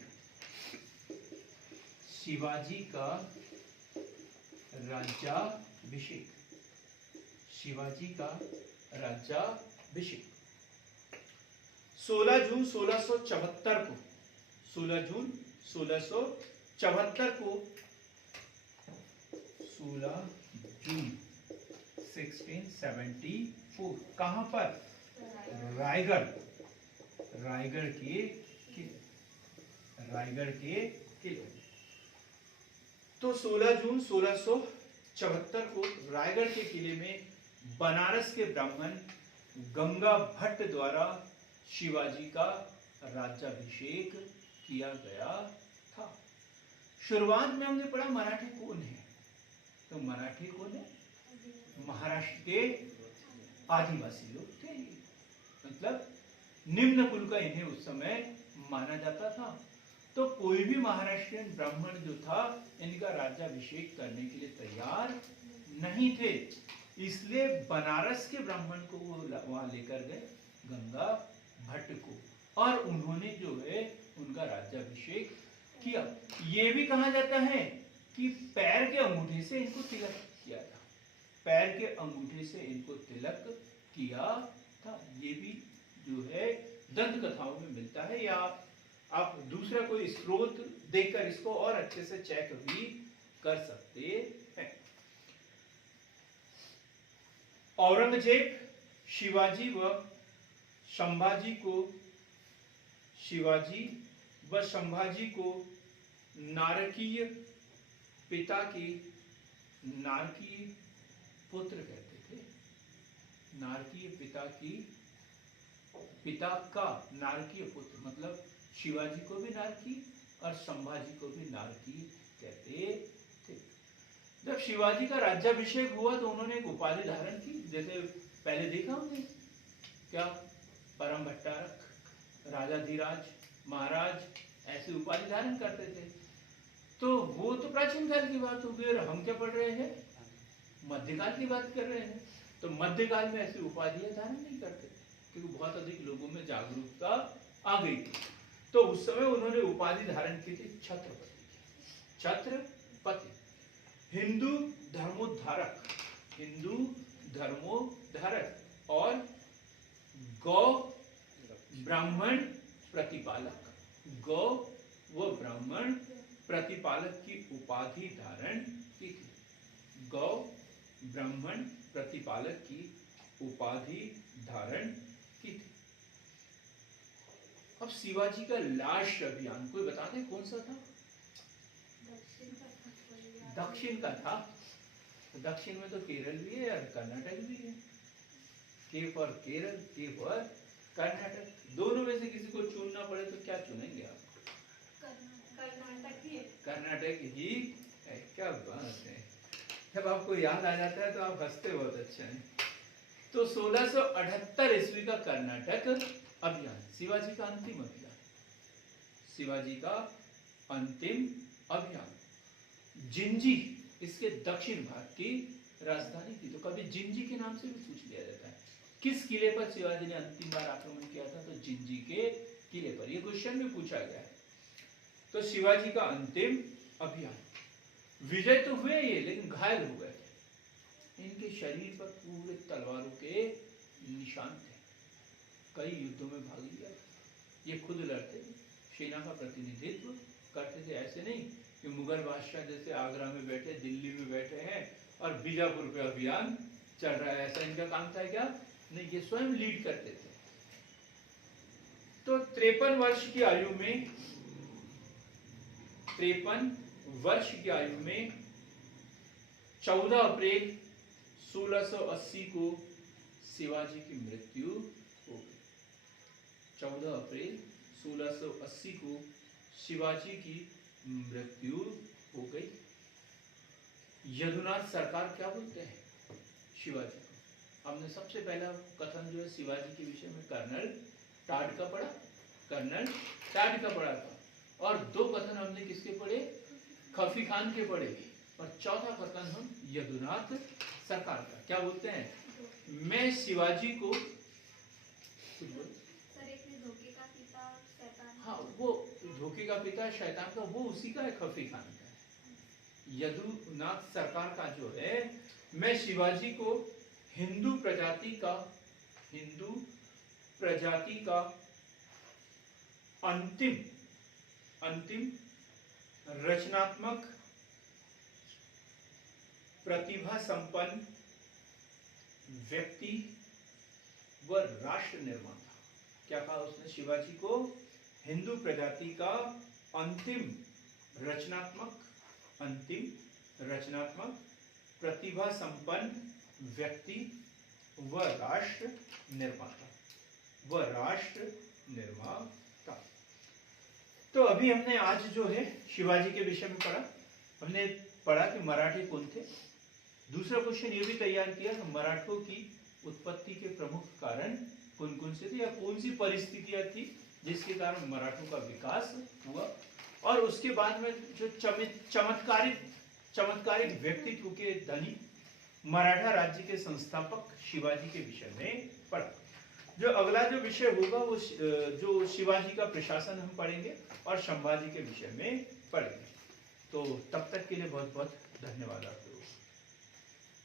शिवाजी का राज्याभिषेक, शिवाजी का राज्याभिषेक 16 जून 1674 को, 16 जून 1674 को, 16 जून 1674 कहां पर? रायगढ़, रायगढ़ के किले, रायगढ़ के किले। तो 16 जून 1674 को रायगढ़ के किले में बनारस के ब्राह्मण गंगा भट्ट द्वारा शिवाजी का राज्याभिषेक किया गया था। शुरुआत में हमने पढ़ा मराठे कौन है, तो मराठे कौन है? महाराष्ट्र के आदिवासी लोग थे, मतलब निम्न कुल का इन्हें उस समय माना जाता था। तो कोई भी महाराष्ट्रियन ब्राह्मण जो था इनका राज्याभिषेक करने के लिए तैयार नहीं थे, इसलिए बनारस के ब्राह्मण को वो वहां लेकर गए, गंगा भट्ट को, और उन्होंने जो है उनका राज्याभिषेक किया। ये भी कहा जाता है कि पैर के अंगूठे से इनको तिलक किया था, पैर के अंगूठे से इनको तिलक किया था। ये भी जो है दंत कथाओं में मिलता है, या आप दूसरा कोई स्रोत देखकर इसको और अच्छे से चेक भी कर सकते हैं। औरंगजेब शिवाजी व संभाजी को, शिवाजी व संभाजी को नारकीय पिता के, नारकीय पुत्र कहते थे, नारकीय पिता की, पिता का नारकीय पुत्र, मतलब शिवाजी को भी नारकीय और संभाजी को भी नारकीय कहते थे। जब शिवाजी का राज्याभिषेक हुआ तो उन्होंने एक उपाधि धारण की, जैसे पहले देखा हमने, क्या परम भट्टारक, राजाधिराज, महाराज, ऐसी उपाधि धारण करते थे। तो वो तो प्राचीन काल की बात हो गई, और हम क्या पढ़ रहे हैं? मध्यकाल की बात कर रहे हैं। तो मध्यकाल में ऐसी उपाधियां धारण नहीं करते, क्योंकि बहुत अधिक लोगों में जागरूकता आ गई थी। तो उस समय उन्होंने उपाधि धारण की थी छत्रपति, छत्रपति, हिंदू धर्मोद्धारक, हिंदू धर्मोद्धारक, और गौ ब्राह्मण प्रतिपालक, गौ व ब्राह्मण प्रतिपालक की उपाधि धारण की थी, गौ ब्राह्मण प्रतिपालक की उपाधि धारण की थी। अब शिवाजी का लास्ट अभियान कोई बता दे कौन सा था? दक्षिण का था। दक्षिण में तो केरल भी है और कर्नाटक भी है, के फॉर केरल, के फॉर कर्नाटक, दोनों में से किसी को चुनना पड़े तो क्या चुनेंगे आप? कर्नाटक ही है। कर्नाटक ही है, क्या बात है। जब आपको याद आ जाता है तो आप हंसते बहुत अच्छा है। तो 1678 ईस्वी का कर्नाटक अभियान, शिवाजी का अंतिम अभियान, शिवाजी का अंतिम अभियान। जिंजी इसके दक्षिण भाग की राजधानी थी, तो कभी जिंजी के नाम से भी पूछ लिया जाता है। किस किले पर शिवाजी ने अंतिम बार आक्रमण किया था? तो जिंजी के किले पर, यह क्वेश्चन भी पूछा गया है। तो शिवाजी का अंतिम अभियान, विजय तो हुए ये, लेकिन घायल हो गए थे। इनके शरीर पर पूरे तलवारों के निशान थे, कई युद्धों में भाग लिया। ये खुद लड़ते थे, सेना का प्रतिनिधित्व करते थे। ऐसे नहीं कि मुगल बादशाह जैसे आगरा में बैठे, दिल्ली में बैठे हैं और बीजापुर पे अभियान चल रहा है, ऐसा इनका काम था क्या? नहीं, ये स्वयं लीड करते थे। तो 53 वर्ष की आयु में, 53 वर्ष की आयु में 14 अप्रैल 1680 को शिवाजी की मृत्यु हो गई। 14 अप्रैल 1680 को शिवाजी की मृत्यु हो गई। यदुनाथ सरकार क्या बोलते हैं शिवाजी को? हमने सबसे पहला कथन जो है शिवाजी के विषय में कर्नल टाड का पढ़ा, कर्नल टाड का पढ़ा था। और दो कथन हमने किसके पढ़े? खफी खान के पढ़े। और चौथा कथन हम यदुनाथ सरकार का। क्या बोलते हैं? मैं शिवाजी को कुछ बोल। सर एक ने धोखे का पिता शैतान। हाँ, वो धोखे का पिता शैतान का, वो उसी का है, खफी खान का है। यदुनाथ सरकार का जो है, मैं शिवाजी को हिंदू प्रजाति का अंतिम रचनात्मक प्रतिभा संपन्न व्यक्ति व राष्ट्र निर्माता। क्या कहा उसने? शिवाजी को हिंदू प्रजाति का अंतिम रचनात्मक प्रतिभा संपन्न व्यक्ति व राष्ट्र निर्माता। तो अभी हमने आज जो है शिवाजी के विषय में पढ़ा। हमने पढ़ा कि मराठे कौन थे। दूसरा क्वेश्चन ये भी तैयार किया कि मराठों की उत्पत्ति के प्रमुख कारण कौन कौन से थे, या कौन सी परिस्थितियां थी जिसके कारण मराठों का विकास हुआ। और उसके बाद में जो चमत्कारिक व्यक्तित्व के धनी मराठा राज्य के संस्थापक शिवाजी के विषय में पढ़ा। जो अगला जो विषय होगा वो जो शिवाजी का प्रशासन हम पढ़ेंगे और संभाजी के विषय में पढ़ेंगे। तो तब तक के लिए बहुत बहुत धन्यवाद आपको।